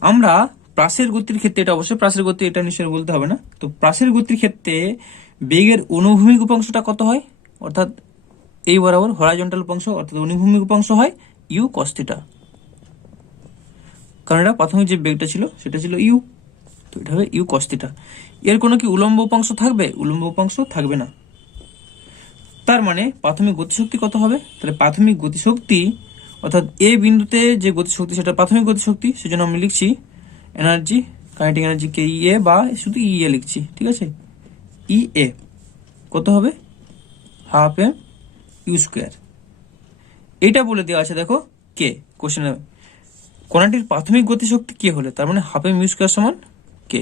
আমরা প্রাসের গতির ক্ষেত্রে, এটা অবশ্যই প্রাসের গতি, এটা নিশ্চয়ই বলতে হবে না, তো প্রাসের গতির ক্ষেত্রে বেগের অনুভূমিক উপাংশটা কত হয়, অর্থাৎ এই বরাবর হরাইজন্টাল উপাংশ, অর্থাৎ অনুভূমিক উপাংশ হয় ইউ cos থিটা, কারণ এটা প্রাথমিক যে বেগটা ছিল সেটা ছিল ইউ, তো এটা হবে ইউ cos থিটা। এর কোনো কি উলম্ব উপাংশ থাকবে? উলম্ব উপাংশ থাকবে না, তার মানে প্রাথমিক গতিশক্তি কত হবে? তাহলে প্রাথমিক গতিশক্তি, অর্থাৎ এ বিন্দুতে যে গতিশক্তি সেটা প্রাথমিক গতিশক্তি, সেজন্য আমি লিখছি এনার্জি, কাইনেটিক এনার্জি কে ই এ, বা শুধু ই এ লিখছি, ঠিক আছে, ই এ কত হবে? Half m u square. এটা বলে দেওয়া আছে দেখো কে, কোশ্চেনে কণাটির প্রাথমিক গতিশক্তি কে হলে, তার মানে হাফ এম ইউ স্কোয়ার সমান কে।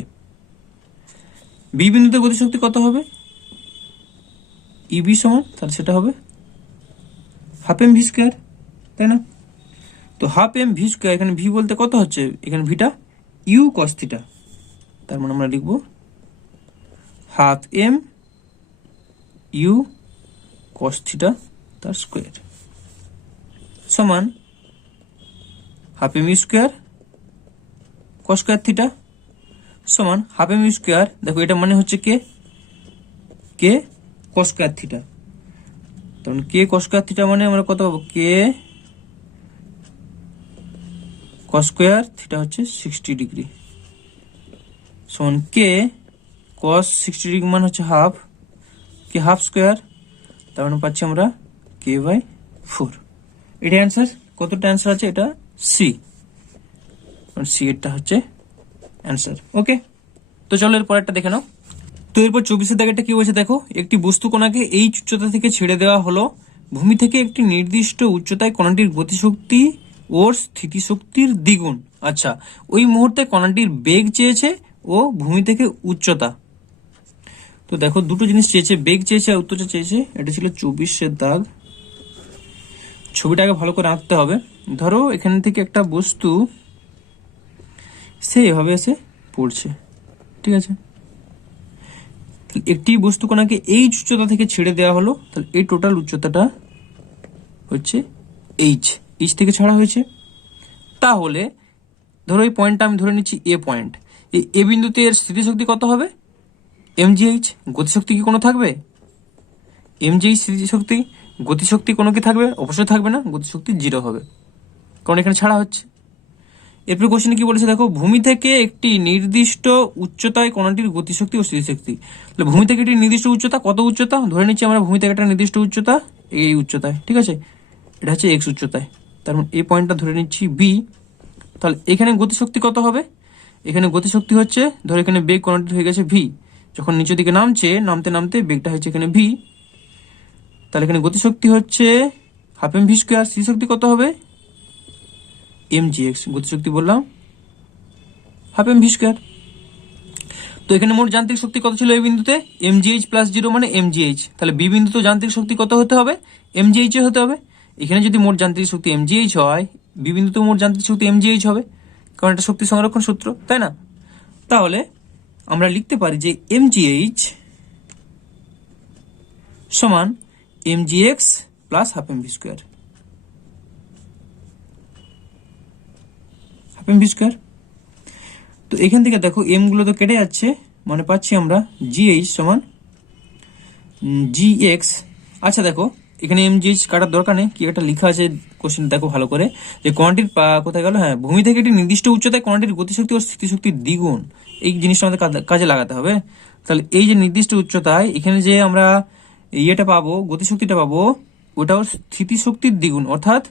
বি বিন্দুতে গতিশক্তি কত হবে? ইবি সমান, তাহলে সেটা হবে হাফ এম ভি স্কোয়ার, তাই না? তো হাফ এম ভি স্কোয়ার, এখানে ভি বলতে কত হচ্ছে? এখানে ভিটা ইউ cos থিটা, তার মানে আমরা লিখবো half m u cos theta তার স্কোয়ার সমান half m u square cos square theta সমান হাফ এম ইউ স্কোয়ার, দেখো এটা মানে হচ্ছে K, K cos square theta, তখন কে cos স্কোয়ার থিটা মানে আমরা কত পাবো? কে cos স্কোয়ার থিটা হচ্ছে 60 ডিগ্রি সমান কে cos 60 ডিগ্রি মান হচ্ছে হাফ, কে হাফ স্কোয়ার, তার মানে পাচ্ছি আমরা কে বাই 4। এটা অ্যান্সার, কতটা অ্যান্সার আছে? এটা সি, সি এরটা হচ্ছে অ্যান্সার। ওকে, তো চলো এর পরেরটা দেখে নাও। তো এরপর 24 দাগেরটা কি বলছে দেখো, একটি বস্তু কণাকে এই উচ্চতা থেকে ছেড়ে দেওয়া হলো, ভূমি থেকে একটি নির্দিষ্ট উচ্চতায় কণাটির গতিশক্তি ওর স্থিতিশক্তির দ্বিগুণ। আচ্ছা, ওই মুহূর্তে কণাটির বেগ চেয়েছে ও ভূমি থেকে উচ্চতা। তো দেখো দুটো জিনিস চেয়েছে, বেগ চেয়েছে আর উচ্চতা চেয়েছে। এটা ছিল 24 দাগ। ছবিটাকে ভালো করে আঁকতে হবে। ধরো এখান থেকে একটা বস্তু সে এভাবে এসে পড়ছে, ঠিক আছে, একটি বস্তু কণাকে এই উচ্চতা থেকে ছেড়ে দেওয়া হলো, তাহলে এই টোটাল উচ্চতাটা হচ্ছে এইচ, এইচ থেকে ছাড়া হয়েছে। তাহলে ধরো এই পয়েন্টটা আমি ধরে নিচ্ছি এ পয়েন্ট, এই এ বিন্দুতে এর স্থিতিশক্তি কত হবে? এমজিএইচ। গতিশক্তি কি কোনো থাকবে? এমজিএইচ স্থিতিশক্তি, গতিশক্তি কোনো কি থাকবে? অবশ্যই থাকবে না, গতিশক্তি 0 হবে, কারণ এখানে ছাড়া হচ্ছে। এরপর কোশ্চেনে কি বলেছে দেখো, ভূমি থেকে একটি নির্দিষ্ট উচ্চতায় কণাটির গতিশক্তি ও স্থিতিশক্তি। তাহলে ভূমি থেকে একটি নির্দিষ্ট উচ্চতা, কত উচ্চতা ধরে নিচ্ছি আমরা, ভূমি থেকে একটা নির্দিষ্ট উচ্চতা এই উচ্চতায়, ঠিক আছে, এটা হচ্ছে এক্স উচ্চতায়, তার মানে এই পয়েন্টটা ধরে নিচ্ছি বি। তাহলে এখানে গতিশক্তি কত হবে, এখানে গতিশক্তি হচ্ছে, ধর এখানে বেগ কণাটির হয়ে গেছে ভি, যখন নিচের দিকে নামছে, নামতে নামতে বেগটা হচ্ছে এখানে ভি, তাহলে এখানে গতিশক্তি হচ্ছে হাফ এম ভি স্কোয়ার, স্থিতিশক্তি কত হবে এম জি এক্স, গতিশক্তি বললাম হাফ এম ভি স্কোয়ার। তো এখানে মোট যান্ত্রিক শক্তি কত ছিল এই বিন্দুতে, এম জি এইচ প্লাস জিরো মানে এম জি এইচ, তাহলে বি বিন্দুতে যান্ত্রিক শক্তি কত হতে হবে, এম জি এইচ হতে হবে। এখানে যদি মোট যান্ত্রিক শক্তি এম জি এইচ হয়, বি বিন্দুতে মোট যান্ত্রিক শক্তি এম জি এইচ হবে, কারণ এটা শক্তি সংরক্ষণ সূত্র, তাই না। তাহলে আমরা লিখতে পারি যে এম জি এইচ সমান m g x plus half M V square, half M V square. তো এখান থেকে দেখো এম গুলো তো কেটে যাচ্ছে, মানে পাচ্ছি আমরা জি এইচ সমান জি এক্স। আচ্ছা দেখো এখানে এম জি এইচ কাটার দরকার নেই, কি একটা লেখা আছে কোশ্চেন দেখো ভালো করে, যে কণাটির কোথায় গেল, হ্যাঁ, ভূমি থেকে একটি নির্দিষ্ট উচ্চতায় কণাটির গতিশক্তি ও স্থিতিশক্তির দ্বিগুণ, এই জিনিসটা আমাদের কাজে লাগাতে হবে। তাহলে এই যে নির্দিষ্ট উচ্চতায় এখানে যে আমরা ইয়েটা পাবো, গতিশক্তিটা পাবো, ওটাও স্থিতিশক্তির দ্বিগুণ, অর্থাৎ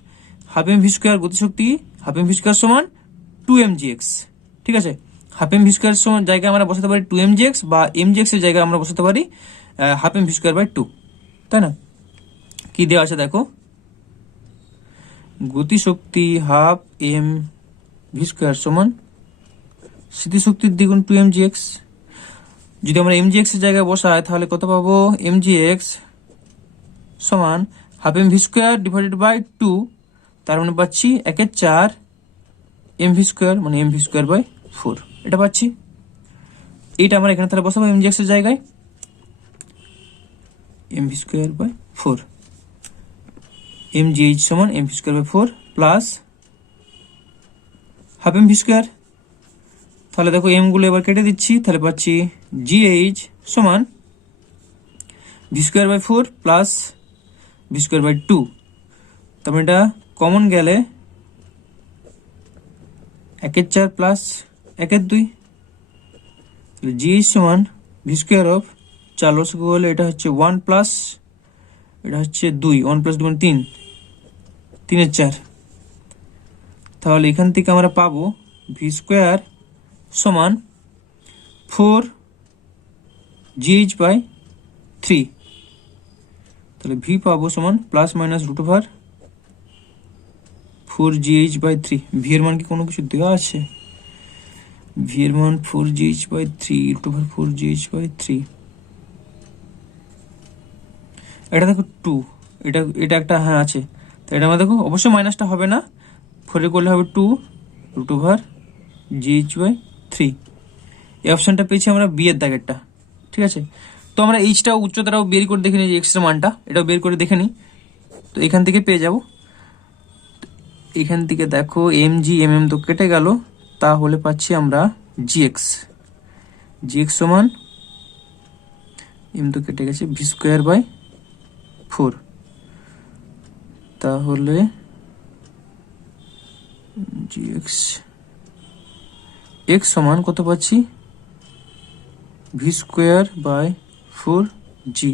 হাফ এম ভি স্কোয়ার গতিশক্তি, হাফ এম ভি স্কোয়ার সমান টু এম জি এক্স, ঠিক আছে। হাফ এম ভি স্কোয়ার সমান জায়গায় আমরা বসাতে পারি টু এম জি এক্স, বা এম জি এক্স এর জায়গায় আমরা বসাতে পারি half M V square by two, তাই না। কি দেওয়া আছে দেখো, গতিশক্তি হাফ এম ভি স্কোয়ার সমান স্থিতিশক্তির দ্বিগুণ টু এম জি এক্স। যদি আমরা এম জি এক্স এর জায়গায় বসাই তাহলে কত পাবো, এম জি এক্স সমান half M V square divided by two, তার মানে পাচ্ছি 1/4 এম ভি স্কোয়ার, মানে এম ভি স্কোয়ার বাই 4, এটা পাচ্ছি। এইটা আমরা এখানে তাহলে বসাবো এম জি এক্স এর জায়গায়, M V square by 4, M G H সমান M V square by 4 plus half M V square. তাহলে দেখো এম গুলো এবার কেটে দিচ্ছি, তাহলে পাচ্ছি জি এইচ সমান V square by 4 plus V square by 2, তারপরে এটা কমন গেলে 1/4 প্লাস 1/2, জি এইচ সমান ভি স্কোয়ার অফ 4 লসগু হলে এটা হচ্ছে 1 প্লাস এটা হচ্ছে 2, 1 প্লাস 2 মানে 3, 3/4। তাহলে এখান থেকে আমরা পাবো ভি স্কোয়ার সমান 4 জিএইচ বাই 3, তাহলে ভি পাবো সমান plus minus root over 4 gh by 3। V এর মান কি কোনো কিছু দেওয়া আছে, ভি এর মান 4 gh by 3 root over 4 gh by 3, এটা দেখো 2, এটা এটা একটা হ্যাঁ আছে, তো এটা আমরা দেখো অবশ্যই মাইনাসটা হবে না, 4 এ করলে হবে 2 রুট ওভার জিএইচ বাই 3। এই অপশনটা পেয়েছি আমরা বি এর দাগেরটা, ঠিক আছে। তো আমরা এইচটাও উচ্চতাটাও বের করে দেখে নিই, এক্স এর মানটা এটাও বের করে দেখে নিই, তো এখান থেকে পেয়ে যাব। এখান থেকে দেখো এম জি এম এম তো কেটে গেল, তাহলে পাচ্ছি আমরা জি এক্স, জি এক্স সমান এম তো কেটে গেছে ভি স্কোয়ার বাই 4, তাহলে জি এক্স এক্স সমান কত পাচ্ছি, ভি স্কোয়ার বাই 4 জি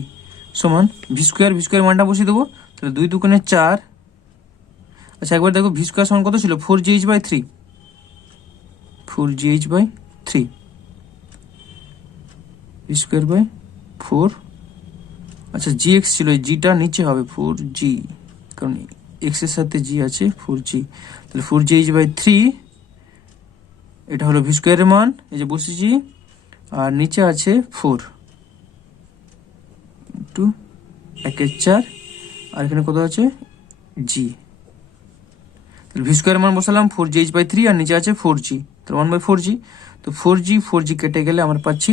সমান ভি স্কোয়ার মানটা বসিয়ে দেবো, তাহলে 2 দুগুণে 4। আচ্ছা একবার দেখো ভি স্কোয়ার সমান কত ছিল, 4 gh by 3, 4 gh by 3, v square by 4। আচ্ছা জি এক্স ছিল, জিটা নিচে হবে 4 জি, কারণ এক্স এর সাথে জি আছে 4 জি, তাহলে 4 জিএইচ বাই 3, এটা হলো ভি স্কোয়ারের মান, এই যে বসেছি, আর নিচে আছে 4 ইন্টু 1/4, আর এখানে কত আছে জি, তাহলে ভি স্কোয়ারের মান বসালাম 4 জিএইচ বাই 3, আর নিচে আছে 4 জি, তাহলে 1/4 জি, তো 4 জি কেটে গেলে আমরা পাচ্ছি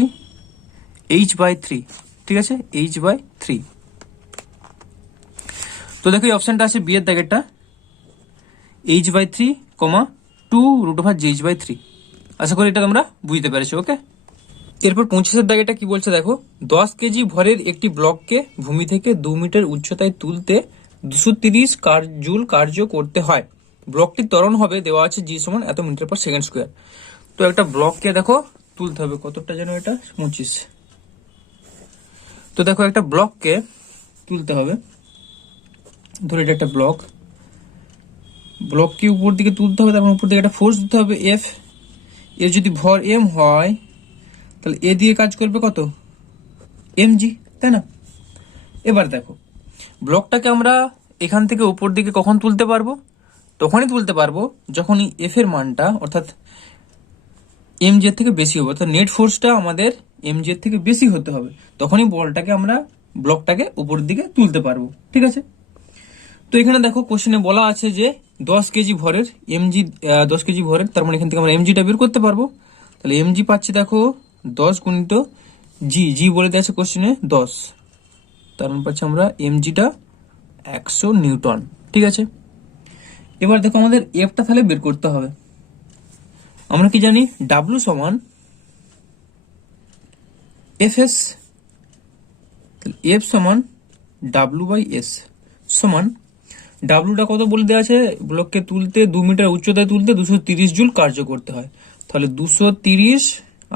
এইচ বাই 3, ঠিক আছে, এইচ বাই 3। তো দেখো এই অপশনটা আছে বি এর দাগেরটা, H by 3, 2 root over GH by 3। আশা করি এটা তোমরা বুঝতে পেরেছো, ওকে। এরপর 25-এর দাগেটা কি বলছে দেখো, 10 কেজি ভরের একটি ব্লককে ভূমি থেকে 2 মিটার উচ্চতায় তুলতে 230 জুল কার্য করতে হয়। ব্লকটির ত্বরণ হবে দেওয়া আছে জি সমান এত মিটার পার সেকেন্ড স্কোয়ার। তো একটা ব্লককে দেখো তুলতে হবে, কতটা যেন এটা 25। তো দেখো একটা ব্লককে তুলতে হবে, ধরো এটা একটা ব্লককে উপর দিকে তুলতে হবে, তারপর উপর দিকে একটা ফোর্স দিতে হবে এফ। এর যদি ভর এম হয় তাহলে এ দিয়ে কাজ করবে কত, এম জি, তাই না? এবার দেখো ব্লকটাকে আমরা এখান থেকে উপর দিকে কখন তুলতে পারবো, তখনই তুলতে পারবো যখন এফ এর মানটা অর্থাৎ এম জি এর থেকে বেশি হবে, অর্থাৎ নেট ফোর্সটা আমাদের এম জি এর থেকে বেশি হতে হবে, তখনই বলটাকে আমরা ব্লকটাকে উপরের দিকে তুলতে পারবো। ঠিক আছে, তো এখানে দেখো কোশ্চেনে বলা আছে যে 10 কেজি ভরের এমজি, 10 কেজি ভরের, তার মানে এখান থেকে আমরা এমজিটা বের করতে পারবো। তাহলে এমজি পাচ্ছি দেখো 10 গুণিত জি, জি বলে দেওয়া আছে কোশ্চেনে 10, তার মানে পাচ্ছি আমরা এমজিটা 100 নিউটন। ঠিক আছে, এবার দেখো আমাদের এফটা তাহলে বের করতে হবে। আমরা কি জানি ডাব্লু সমান এফ এস, এফ সমান ডাব্লু বাই এস সমান ডাব্লুটা কত বলে দেওয়া আছে, ব্লককে তুলতে 2 মিটার উচ্চতায় তুলতে 230 জুল কার্য করতে হয়। তাহলে 230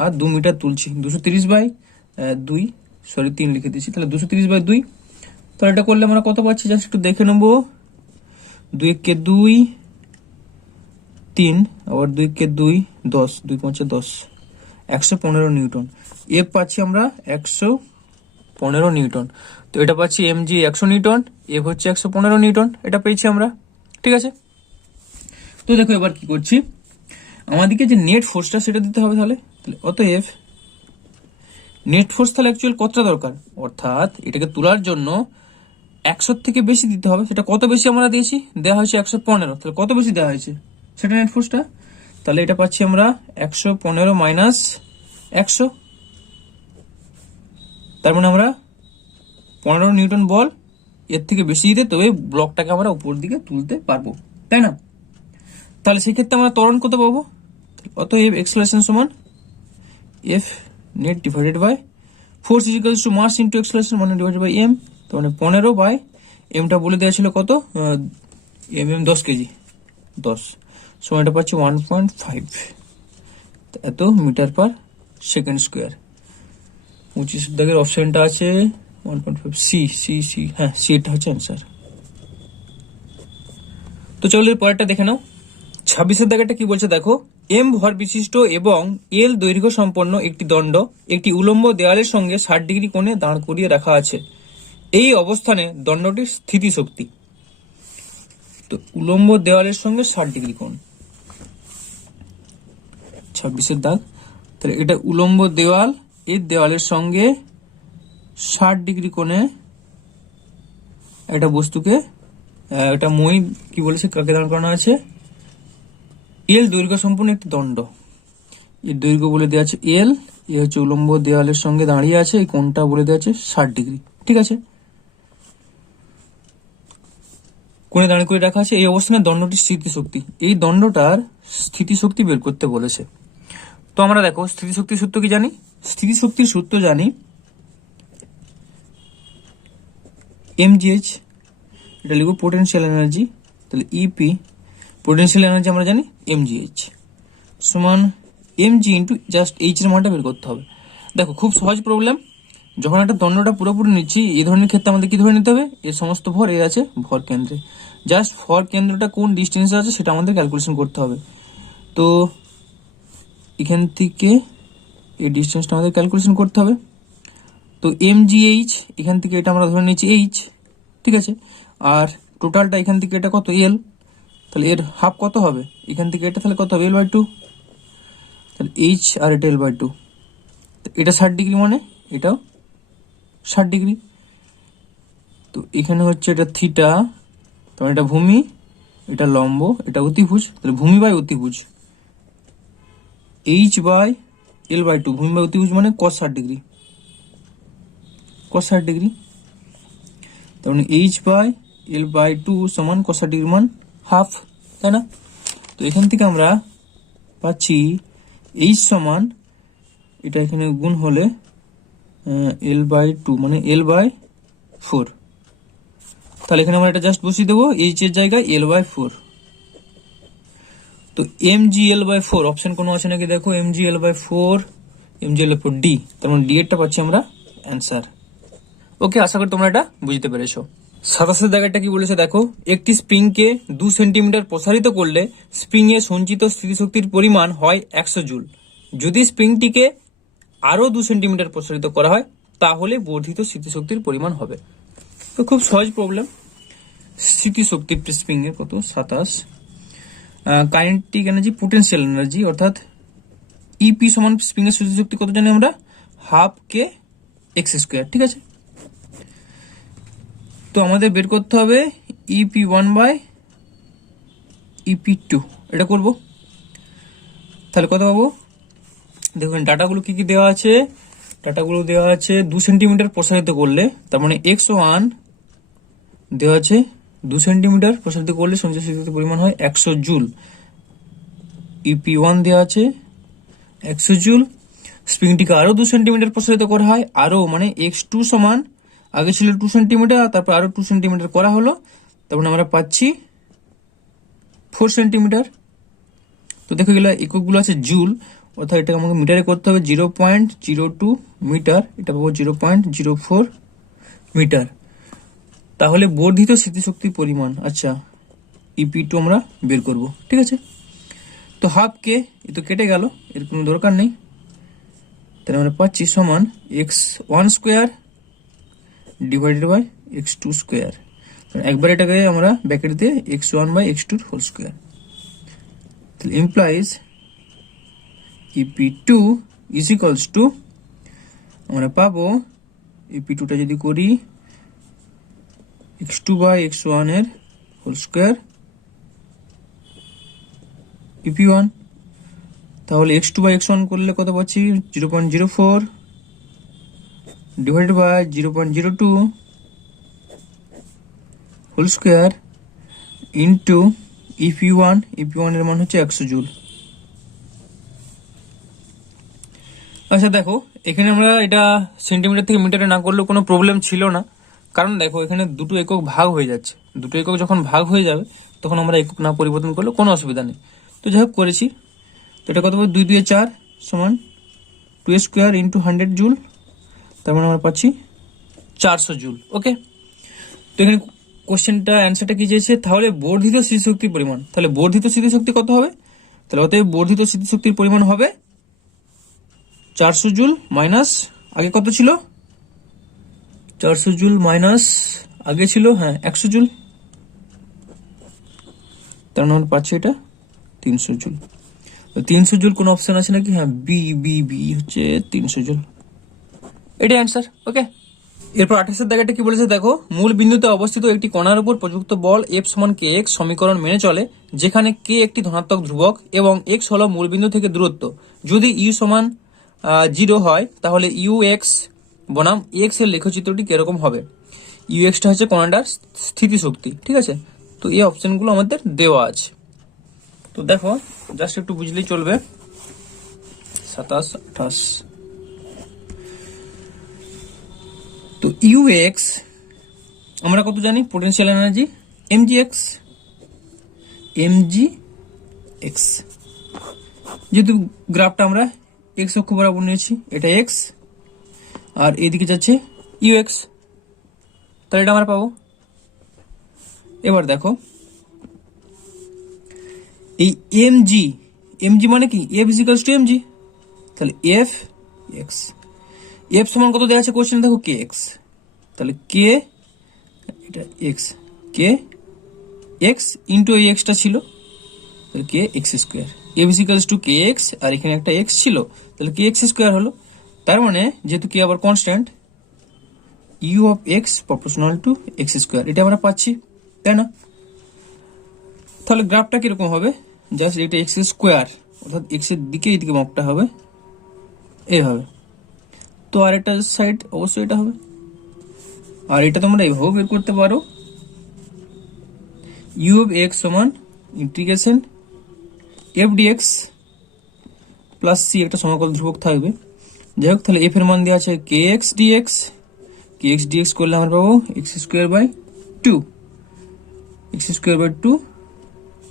আর 2 মিটার তুলছি, 230 বাই 2, সরি 3 লিখে দিচ্ছি, তাহলে 230 বাই 2। তাহলে এটা করলে আমরা কত পাচ্ছি জাস্ট একটু দেখে নেবো, 2 কে 2 3, আবার 2 কে 2 10, 2 5 10, 115 নিউটন। এফ পাচ্ছি আমরা 115 নিউটন। তো এটা পাচ্ছি এমজি 100 নিউটন, এফ হচ্ছে 115 নিউটন, এটা পেয়েছি আমরা। ঠিক আছে, তো দেখো এবার কি করছি, আমাদেরকে যে নেট ফোর্সটা সেটা দিতে হবে। তাহলে অতএব নেট ফোর্স তাহলে অ্যাকচুয়াল কতটা দরকার, অর্থাৎ এটাকে তোলার জন্য 100 থেকে বেশি দিতে হবে। সেটা কত বেশি আমরা দিয়েছি, দেওয়া হয়েছে 115, তাহলে কত বেশি দেওয়া হয়েছে সেটা নেট ফোর্সটা। তাহলে এটা পাচ্ছি আমরা 115 মাইনাস 100, তার মানে আমরা 15 নিউটন বল এর থেকে বেশি দিতে তবে ব্লকটাকে আমরা উপর দিকে তুলতে পারবো, তাই না? তাহলে সেক্ষেত্রে আমরা ত্বরণ কত পাবো, অতএব এক্সেলারেশন সমান F net divided by force is equals to mass into acceleration মানে ডিভাইডেড বাই এম। তো মানে 15 বাই এমটা বলে দেওয়া ছিল কত, এম 10 কেজি, 10 সময়টা পাচ্ছি 1.5 এত মিটার পার সেকেন্ড স্কোয়ার। 25 দাগের অপশনটা আছে 1.5, সি সি সি, হ্যাঁ সি এটা হচ্ছে অ্যান্সার। তো চলো এর পরেরটা দেখে নাও। 26 দাগেরটা কি বলছে দেখো, এম ভর বিশিষ্ট এবং এল দৈর্ঘ্য সম্পন্ন একটি দণ্ড একটি উলম্ব দেওয়ালের সঙ্গে 60 ডিগ্রি কোণে দাঁড় করিয়ে রাখা আছে। এই অবস্থানে দণ্ডটির স্থিতিশক্তি। তো উলম্ব দেওয়ালের সঙ্গে 60 ডিগ্রি কোণ, 26 দাগ, তাহলে এটা উলম্ব দেওয়াল, এই দেওয়ালের সঙ্গে 60 ডিগ্রি কোণে একটা বস্তুকে, একটা মই কি বলেছে কাকে দাঁড় করানো আছে, এল দৈর্ঘ্য সম্পন্ন একটি দণ্ড, এর দৈর্ঘ্য বলে দেওয়া আছে এল, এ হচ্ছে উলম্ব দেওয়ালের সঙ্গে দাঁড়িয়ে আছে, এই কোণটা বলে দেওয়া আছে 60 ডিগ্রি। ঠিক আছে, কোণে দাঁড়িয়ে করে রাখা আছে। এই অবস্থানে দণ্ডটির স্থিতিশক্তি, এই দণ্ডটার স্থিতিশক্তি বের করতে বলেছে। তো আমরা দেখো স্থিতিশক্তির সূত্র কি জানি, স্থিতিশক্তির সূত্র জানি এমজিএইচ, এটা লিখবো পোটেনশিয়াল এনার্জি, তাহলে ইপি পোটেনশিয়াল এনার্জি আমরা জানি এমজিএইচ সমান এমজি ইন্টু জাস্ট এইচ এর মানটা বের করতে হবে। দেখো খুব সহজ প্রবলেম, যখন একটা দণ্ডটা পুরোপুরি নিচ্ছি এই ধরনের ক্ষেত্রে আমাদের কি ধরে নিতে হবে, এর সমস্ত ভর এর আছে ভর কেন্দ্রে, জাস্ট ভর কেন্দ্রটা কোন ডিস্টেন্সে আছে সেটা আমাদের ক্যালকুলেশন করতে হবে। তো এখান থেকে এই ডিস্টেন্সটা আমাদের ক্যালকুলেশন করতে হবে। তো এমজিএইচ এখান থেকে এটা আমরা ধরে নিচ্ছি এইচ, ঠিক আছে, আর টোটালটা এখান থেকে এটা কত এল, তাহলে এর হাফ কত হবে এখান থেকে এটা, তাহলে কত হবে এল বাই 2, তাহলে এইচ আর এটা এল বাই 2, এটা 60 ডিগ্রি মানে এটাও 60 ডিগ্রি। তো এখানে হচ্ছে এটা থিটা, তাহলে এটা ভূমি, এটা লম্ব, এটা অতিভুজ, তাহলে ভূমি বাই অতিভুজ, এইচ বাই এল বাই 2, ভূমি বাই অতিভুজ মানে cos 60 ডিগ্রি, cos 60 ডিগ্রি, তার মানে এইচ বাই এল বাই 2 সমান cos 60 ডিগ্রি মান হাফ, তাই না? তো এখান থেকে আমরা পাচ্ছি এইচ সমান, এটা এখানে গুণ হলে এল বাই 2 মানে এল বাই 4, তাহলে এখানে আমরা এটা জাস্ট বসিয়ে দেবো এইচ এর জায়গায় এল বাই 4, তো mgl/4 অপশন কোনো আছে নাকি দেখো, mgl/4, mgl/4 ডি, তার মানে ডি এরটা পাচ্ছি আমরা অ্যান্সার। ওকে, আশা করি তোমরা এটা বুঝতে পেরেছো। 27 জায়গাটা কি বলেছে দেখো, একটি স্প্রিংকে 2 সেন্টিমিটার প্রসারিত করলে স্প্রিং এ সঞ্চিত স্থিতিশক্তির পরিমাণ হয় 100 জুল। যদি স্প্রিংটিকে আরো 2 সেন্টিমিটার প্রসারিত করা হয় তাহলে বর্ধিত স্থিতিশক্তির পরিমাণ হবে। তো খুব সহজ প্রবলেম। স্থিতিশক্তি স্প্রিং এর কত 27, কাইনেটিক এনার্জি, পোটেনশিয়াল এনার্জি অর্থাৎ ইপি সমান স্প্রিং এর স্থিতিশক্তি কত জানি আমরা, হাফ কে এক্স স্কোয়ার। ঠিক আছে, তো আমাদের বের করতে হবে EP1/EP2, এটা করব। তাহলে কত পাবো, দেখুন ডাটাগুলো কি কি দেওয়া আছে, ডাটাগুলো দেওয়া আছে 2 সেন্টিমিটার প্রসারিত করলে, তার মানে x1 দেওয়া আছে 2 সেন্টিমিটার প্রসারিত করলে সঞ্চিত স্থিতিশক্তির পরিমাণ হয় 100 জুল। EP1 দেওয়া আছে 100 জুল। স্প্রিংটিকে আরো 2 সেন্টিমিটার প্রসারিত করা হয়, আরো মানে x2 সমান, আগে ছিল 2 সেন্টিমিটার, তারপর আরো 2 সেন্টিমিটার করা হলো, তারপর আমরা পাচ্ছি 4 সেন্টিমিটার। তো দেখো গেল এককগুলো আছে জুল, অর্থাৎ এটা আমাকে মিটারে করতে হবে 0.02 মিটার, এটা পাবো 0.04 মিটার। তাহলে বর্ধিত স্থিতিশক্তির পরিমাণ, আচ্ছা EP2 আমরা বের করব। ঠিক আছে, তো হাফ কে এ তো কেটে গেল, এর কোনো দরকার নেই, তাহলে আমরা পাচ্ছি সমান x1 square divided by x2 square. একবার এটাকে আমরা ব্র্যাকেট দিয়ে x1/x2 হোল স্কোয়ার, তাহলে implies EP2 is equals two, আমরা পাবো EP2টা যদি করি x2/x1 এর হোল স্কোয়ার EP1, তাহলে x2/x1 করলে কত পাচ্ছি 0.04 divided by 0.02 whole square into EP1, EP1 এর মান হচ্ছে 100 জুল। আচ্ছা দেখো, এখানে আমরা এটা সেন্টিমিটার থেকে মিটারে না করলেও কোনো প্রবলেম ছিল না, কারণ দেখো এখানে দুটো একক ভাগ হয়ে যাচ্ছে, দুটো একক যখন ভাগ হয়ে যাবে তখন আমরা একক না পরিবর্তন করলে কোনো অসুবিধা নেই। তো যাই হোক করেছি, তো এটা কত পাবো 2 2 4 সমান 2 স্কোয়ার ইন্টু 100 জুল, তার মানে আমরা পাচ্ছি 400 জুল। ওকে, তো এখানে কোশ্চেনটা অ্যান্সারটা কি চেয়েছে, তাহলে বর্ধিত স্থিতিশক্তির পরিমাণ, তাহলে বর্ধিত স্থিতিশক্তি কত হবে, তাহলে অতএব বর্ধিত স্থিতিশক্তির পরিমাণ হবে 400 জুল মাইনাস আগে কত ছিল, 400 জুল মাইনাস আগে ছিল 100 জুল, তার মানে পাচ্ছি এটা 300 জুল। 300 জুল কোন অপশন আছে নাকি, বি বি বি হচ্ছে 300 জুল, এটাই অ্যান্সার। ওকে, এরপর 28 জায়গাটা কি বলেছে দেখো, মূল বিন্দুতে অবস্থিত একটি কণার উপর প্রযুক্ত বল F সমান kx সমীকরণ মেনে চলে, যেখানে k একটি ধনাত্মক ধ্রুবক এবং x হলো মূল বিন্দু থেকে দূরত্ব। যদি u সমান 0 হয় তাহলে ux বনাম x এর লেখচিত্রটি কিরকম হবে। ux টা হচ্ছে কণাটার স্থিতিশক্তি। ঠিক আছে, তো এই অপশনগুলো আমাদের দেওয়া আছে, তো দেখো জাস্ট একটু বুঝলেই চলবে। 27 28, তো ux আমরা কত জানি, পোটেনশিয়াল এনার্জি mgx, যেহেতু গ্রাফটা আমরা x অক্ষ বরাবর নিয়েছি, এটা x আর এইদিকে যাচ্ছে ux, তাহলে এটা আমরা পাবো। এবার দেখো এই mg মানে কি, f ইকুয়ালস টু mg, তাহলে f সমান কত দেওয়া আছে কোশ্চেন দেখো kx, তাহলে k এটা x ইন্টু এই x টা ছিল, তাহলে kx square, f equals to kx, আর এখানে একটা x ছিল তাহলে kx স্কোয়ার হলো, তার মানে যেহেতু k আবার constant u of x proportional to x square, এটা আমরা পাচ্ছি, তাই না। তাহলে গ্রাফটা কিরকম হবে, জাস্ট এটা x স্কোয়ার, অর্থাৎ x এর দিকে এইদিকে মাপটা হবে এইভাবে, তো আর একটা সাইড অবশ্যই এটা হবে, আর এটা তোমরা এইভাবে বের করতে পারো, u অফ x সমান integration f dx plus c, একটা সমাকল ধ্রুবক থাকবে। যাই হোক, তাহলে f এর মান দেওয়া আছে kx dx করলে আমরা পাবো x square by 2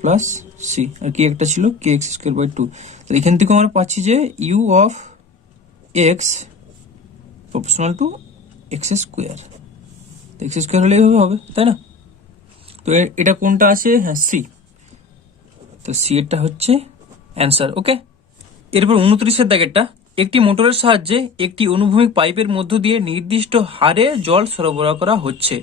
plus C, আর কি একটা ছিল কে এক্স স্কোয়ার বাই 2। তাহলে এখান থেকে আমরা পাচ্ছি যে u of x proportional to x square. X square হলে এইভাবে হবে, তাই না? তো এটা কোনটা আছে? হ্যাঁ, সি। তো সি এরটা হচ্ছে অ্যান্সার। ওকে, এরপর 29-এর দাগেরটা, একটি মোটরের সাহায্যে একটি অনুভূমিক পাইপের মধ্য দিয়ে নির্দিষ্ট হারে জল সরবরাহ করা হচ্ছে।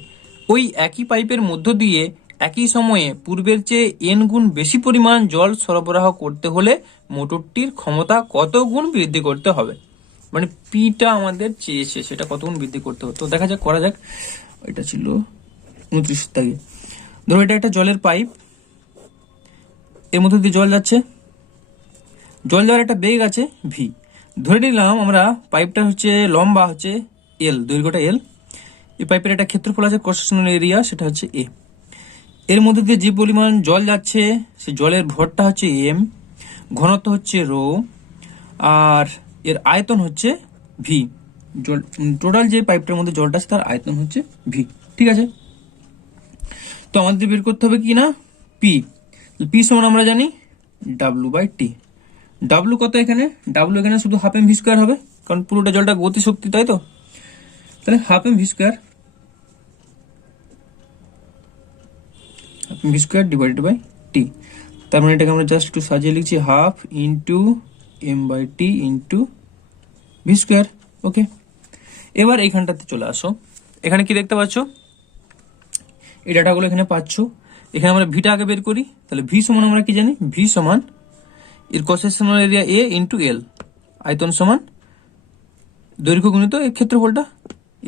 ওই একই পাইপের মধ্য দিয়ে একই সময়ে পূর্বের চেয়ে এন গুণ বেশি পরিমাণ জল সরবরাহ করতে হলে মোটরটির ক্ষমতা কত গুণ বৃদ্ধি করতে হবে? মানে পিটা আমাদের চেয়েছে, সেটা কত গুণ বৃদ্ধি করতে হবে। তো দেখা যাক, করা যাক। এটা ছিল 29 দাগে। ধরো এটা একটা জলের পাইপ, এর মধ্যে দিয়ে জল যাচ্ছে, জল যাওয়ার একটা বেগ আছে ভি। ধরে নিলাম আমরা পাইপটা হচ্ছে লম্বা হচ্ছে এল, দৈর্ঘ্যটা এল। এই পাইপের একটা ক্ষেত্রফল আছে ক্রস সেকশনাল এরিয়া, সেটা হচ্ছে এ। এর মধ্যে দিয়ে যে পরিমাণ জল যাচ্ছে সে জলের ভরটা হচ্ছে এম, ঘনত্ব হচ্ছে রো, আর এর আয়তন হচ্ছে ভি। জল টোটাল যে পাইপটার মধ্যে জলটা আছে তার আয়তন হচ্ছে ভি। ঠিক আছে, তো আমাদের বের করতে হবে কি না, পি। পি সমান আমরা জানি ডাব্লু বাই টি। ডাব্লু কত এখানে? ডাব্লু এখানে শুধু হাফ এম ভি স্কোয়ার হবে, কারণ পুরোটা জলটা গতি শক্তি, তাই তো? তাহলে half M V square, V square divided by T. তার মানে এটাকে আমরা জাস্ট একটু সাজিয়ে লিখছি half into M by T into V square. Okay, এবার এইখানটাতে চলে আসো। এখানে কি দেখতে পাচ্ছ? এই ডাটাগুলো এখানে পাচ্ছ। এখানে আমরা ভিটা আগে বের করি। তাহলে ভি সমান আমরা কি জানি? ভি সমান এর ক্রস সেকশনাল এরিয়া এ ইন্টু এল, আয়তন সমান দৈর্ঘ্য গুণিত এর ক্ষেত্রফলটা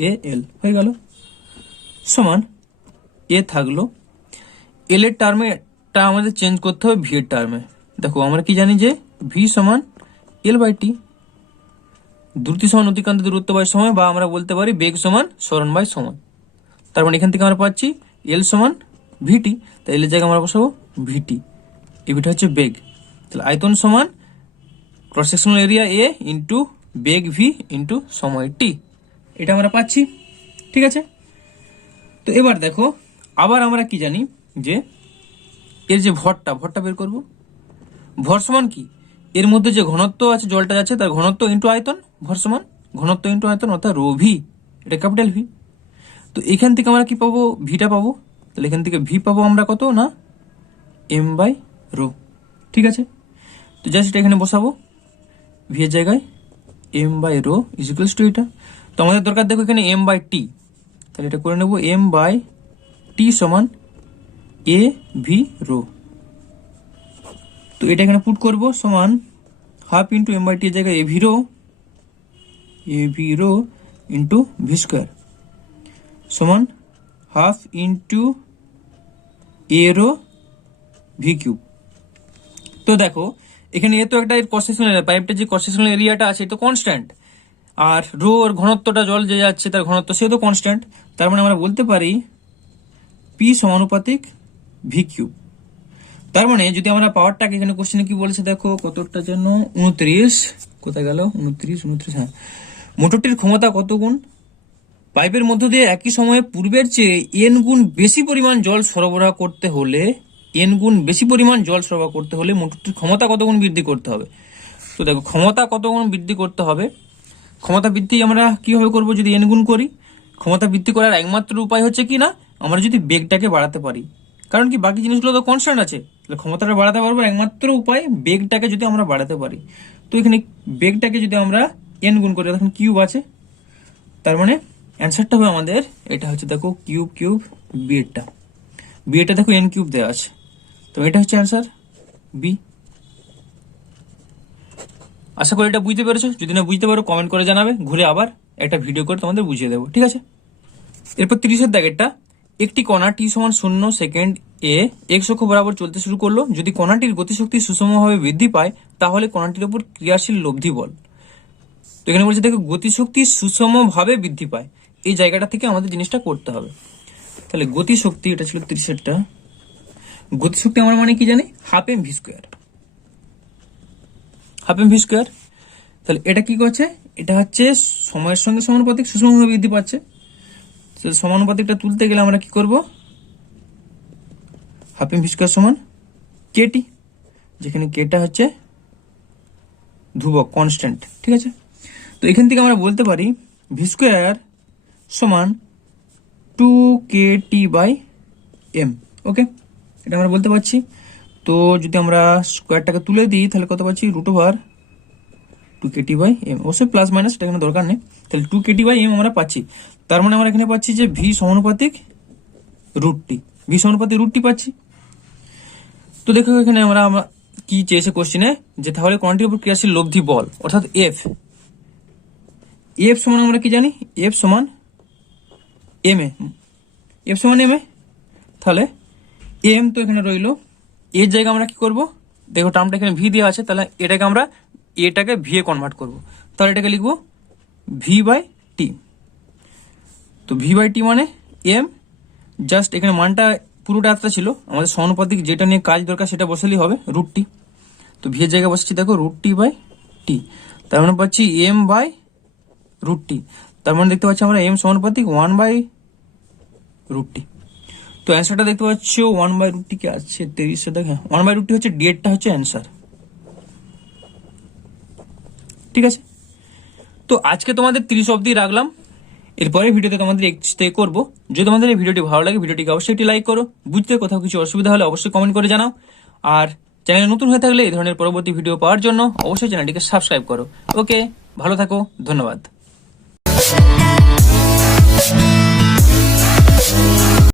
এ এল, হয়ে গেল। সমান এ থাকলো, এল এর টার্মেটা আমাদের চেঞ্জ করতে হবে ভি এর টার্মে। দেখো আমরা কি জানি যে ভি সমান এল বাই টি, দ্রুতি সমান অতিক্রান্ত দূরত্ব বাই সময়, বা আমরা বলতে পারি বেগ সমান সরণ বাই সময়। তার মানে এখান থেকে আমরা পাচ্ছি এল সমান ভিটি, তাই এল এর জায়গায় আমরা বসাবো ভিটি। এই ভিটা হচ্ছে বেগ। তাহলে আয়তন সমান ক্রস সেকশনাল এরিয়া এ ইন্টু বেগ ভি ইন্টু সময় টি, এটা আমরা পাচ্ছি। ঠিক আছে, তো এবার দেখো আবার আমরা কি জানি যে এর যে ভরটা বের করব। ভর সমান কি? এর মধ্যে যে ঘনত্ব আছে জলটা যাচ্ছে তার ঘনত্ব ইন্টু আয়তন, ভর সমান ঘনত্ব ইন্টু আয়তন, অর্থাৎ রো ভি, এটা ক্যাপিটাল ভি। তো এখান থেকে আমরা কি পাবো? ভিটা পাবো। তাহলে এখান থেকে ভি পাবো আমরা কত না এম বাই রো। ঠিক আছে, তো জাস্ট এটা এখানে বসাবো ভি এর জায়গায় m by rho is equals to এটা। তো আমাদের দরকার দেখো এখানে এম বাই টি, তাহলে এটা করে নেবো এম বাই টি সমান এ ভি রো। তো এটা এখানে পুট করবো সমান half into M by T এর জায়গায় A V rho into V square সমান half into A rho V cube. তো দেখো এখানে এ তো একটা ক্রস সেকশনাল এরিয়া, পাইপটার যে ক্রস সেকশনাল এরিয়াটা আছে এটা কনস্ট্যান্ট, আর রো এর ঘনত্বটা জল যে যাচ্ছে তার ঘনত্ব সে তো কনস্ট্যান্ট। তার মানে আমরা বলতে পারি পি সমানুপাতিক ভি কিউব। তার মানে যদি আমরা পাওয়ারটাকে এখানে কোশ্চেনে কি বলেছে দেখো, কতটা যেন 29, কোথায় গেল 29, হ্যাঁ। মোটরটির ক্ষমতা কত গুণ পাইপের মধ্য দিয়ে একই সময়ে পূর্বের চেয়ে এন গুণ বেশি পরিমাণ জল সরবরাহ করতে হলে, এন গুণ বেশি পরিমাণ জল সরবরাহ করতে হলে মোটরটির ক্ষমতা কত গুণ বৃদ্ধি করতে হবে। তো দেখো ক্ষমতা কত গুণ বৃদ্ধি করতে হবে, ক্ষমতা বৃদ্ধি আমরা কিভাবে করব? যদি এন গুণ করি। ক্ষমতা বৃদ্ধি করার একমাত্র উপায় হচ্ছে কি না, আমরা যদি বেগটাকে বাড়াতে পারি, কারণ কি বাকি জিনিসগুলো তো কনস্ট্যান্ট আছে। তাহলে ক্ষমতাটা বাড়াতে পারবো একমাত্র উপায় বেগটাকে যদি আমরা বাড়াতে পারি। তো এখানে বেগটাকে যদি আমরা এন গুণ করি, তখন কিউব আছে, তার মানে অ্যান্সারটা হবে আমাদের এটা হচ্ছে দেখো কিউব বিএটা দেখো এন কিউব দেওয়া আছে, তো এটা হচ্ছে অ্যান্সার বি। আশা করি এটা বুঝতে পেরেছো, যদি না বুঝতে পারো কমেন্ট করে জানাবে, ঘুরে আবার একটা ভিডিও করে তোমাদের বুঝিয়ে দেবো। ঠিক আছে, এরপর 30-এর দাগেরটা, একটি কণা টি সমান 0 সেকেন্ড এ এক্স অক্ষ বরাবর চলতে শুরু করলো। যদি কণাটির গতিশক্তি সুষমভাবে বৃদ্ধি পায় তাহলে কণাটির উপর ক্রিয়াশীল লব্ধি বল। তো এখানে বলছে দেখো গতিশক্তি সুষমভাবে বৃদ্ধি পায়, এই জায়গাটা থেকে আমাদের জিনিসটা করতে হবে। তাহলে গতিশক্তি, এটা ছিল 30-এরটা, গতিশক্তি আমরা মানে কি জানি? হাফ এম ভি স্কোয়ার, তাহলে এটা কি করছে? এটা হচ্ছে সময়ের সঙ্গে সমানুপাতিক, সুষমভাবে বৃদ্ধি পাচ্ছে। সমানুপাতিকটা তুলতে গেলে আমরা কি করব? হাফ এম ভি স্কোয়ার সমান কেটি, যেখানে কেটা হচ্ছে ধ্রুবক কনস্ট্যান্ট। ঠিক আছে, তো এখান থেকে আমরা বলতে পারি ভি স্কোয়ার সমান 2kT/m। ওকে, এটা আমরা বলতে পারছি। তো যদি আমরা স্কোয়ারটাকে তুলে দিই তাহলে কত পাচ্ছি, √2kT/m। অবশ্যই প্লাস মাইনাস, এটা এখানে দরকার নেই। তাহলে 2kT/m আমরা পাচ্ছি। তার মানে আমরা এখানে পাচ্ছি যে ভি সমানুপাতিক √t, ভি সমানুপাতিক √t পাচ্ছি। তো দেখো এখানে আমরা কি চেয়েছে কোশ্চেনে, যে তাহলে কোয়ান্টিটির উপর ক্রিয়াশীল লব্ধি বল অর্থাৎ এফ সমান আমরা কি জানি, এফ সমান এম এ, এফ সমান এম এ। তাহলে এম তো এখানে রইলো, এর জায়গায় আমরা কি করব, দেখো টার্মটা এখানে ভি দেওয়া আছে, তাহলে এটাকে আমরা এটাকে ভি এ কনভার্ট করব। তাহলে এটাকে লিখবো v/t। তো v/t মানে এম, জাস্ট এখানে মানটা পুরোটা এতটা ছিল, আমাদের সমানুপাতিক যেটা নিয়ে কাজ দরকার সেটা বসালেই হবে, √t। তো ভি এর জায়গায় বসেছি দেখো √t/t, তার মানে পাচ্ছি m/√t। তার মানে দেখতে পাচ্ছি আমরা m সমানুপাতিক 1/√t। তো অ্যান্সারটা দেখতে পাচ্ছ 1/√t কে আছে 23 দেখ, হ্যাঁ 1/√t হচ্ছে ডিএডটা হচ্ছে অ্যান্সার। ঠিক আছে, তো আজকে তোমাদের 30 অবধি রাখলাম। এরপরে ভিডিওতে তোমাদের এক্সট্রা করবো। যদি তোমাদের এই ভিডিওটি ভালো লাগে, ভিডিওটিকে অবশ্যই একটি লাইক করো। বুঝতে কোথাও কিছু অসুবিধা হলে অবশ্যই কমেন্ট করে জানাও। আর চ্যানেলে নতুন হয়ে থাকলে এই ধরনের পরবর্তী ভিডিও পাওয়ার জন্য অবশ্যই চ্যানেলটিকে সাবস্ক্রাইব করো। ওকে, ভালো থাকো, ধন্যবাদ।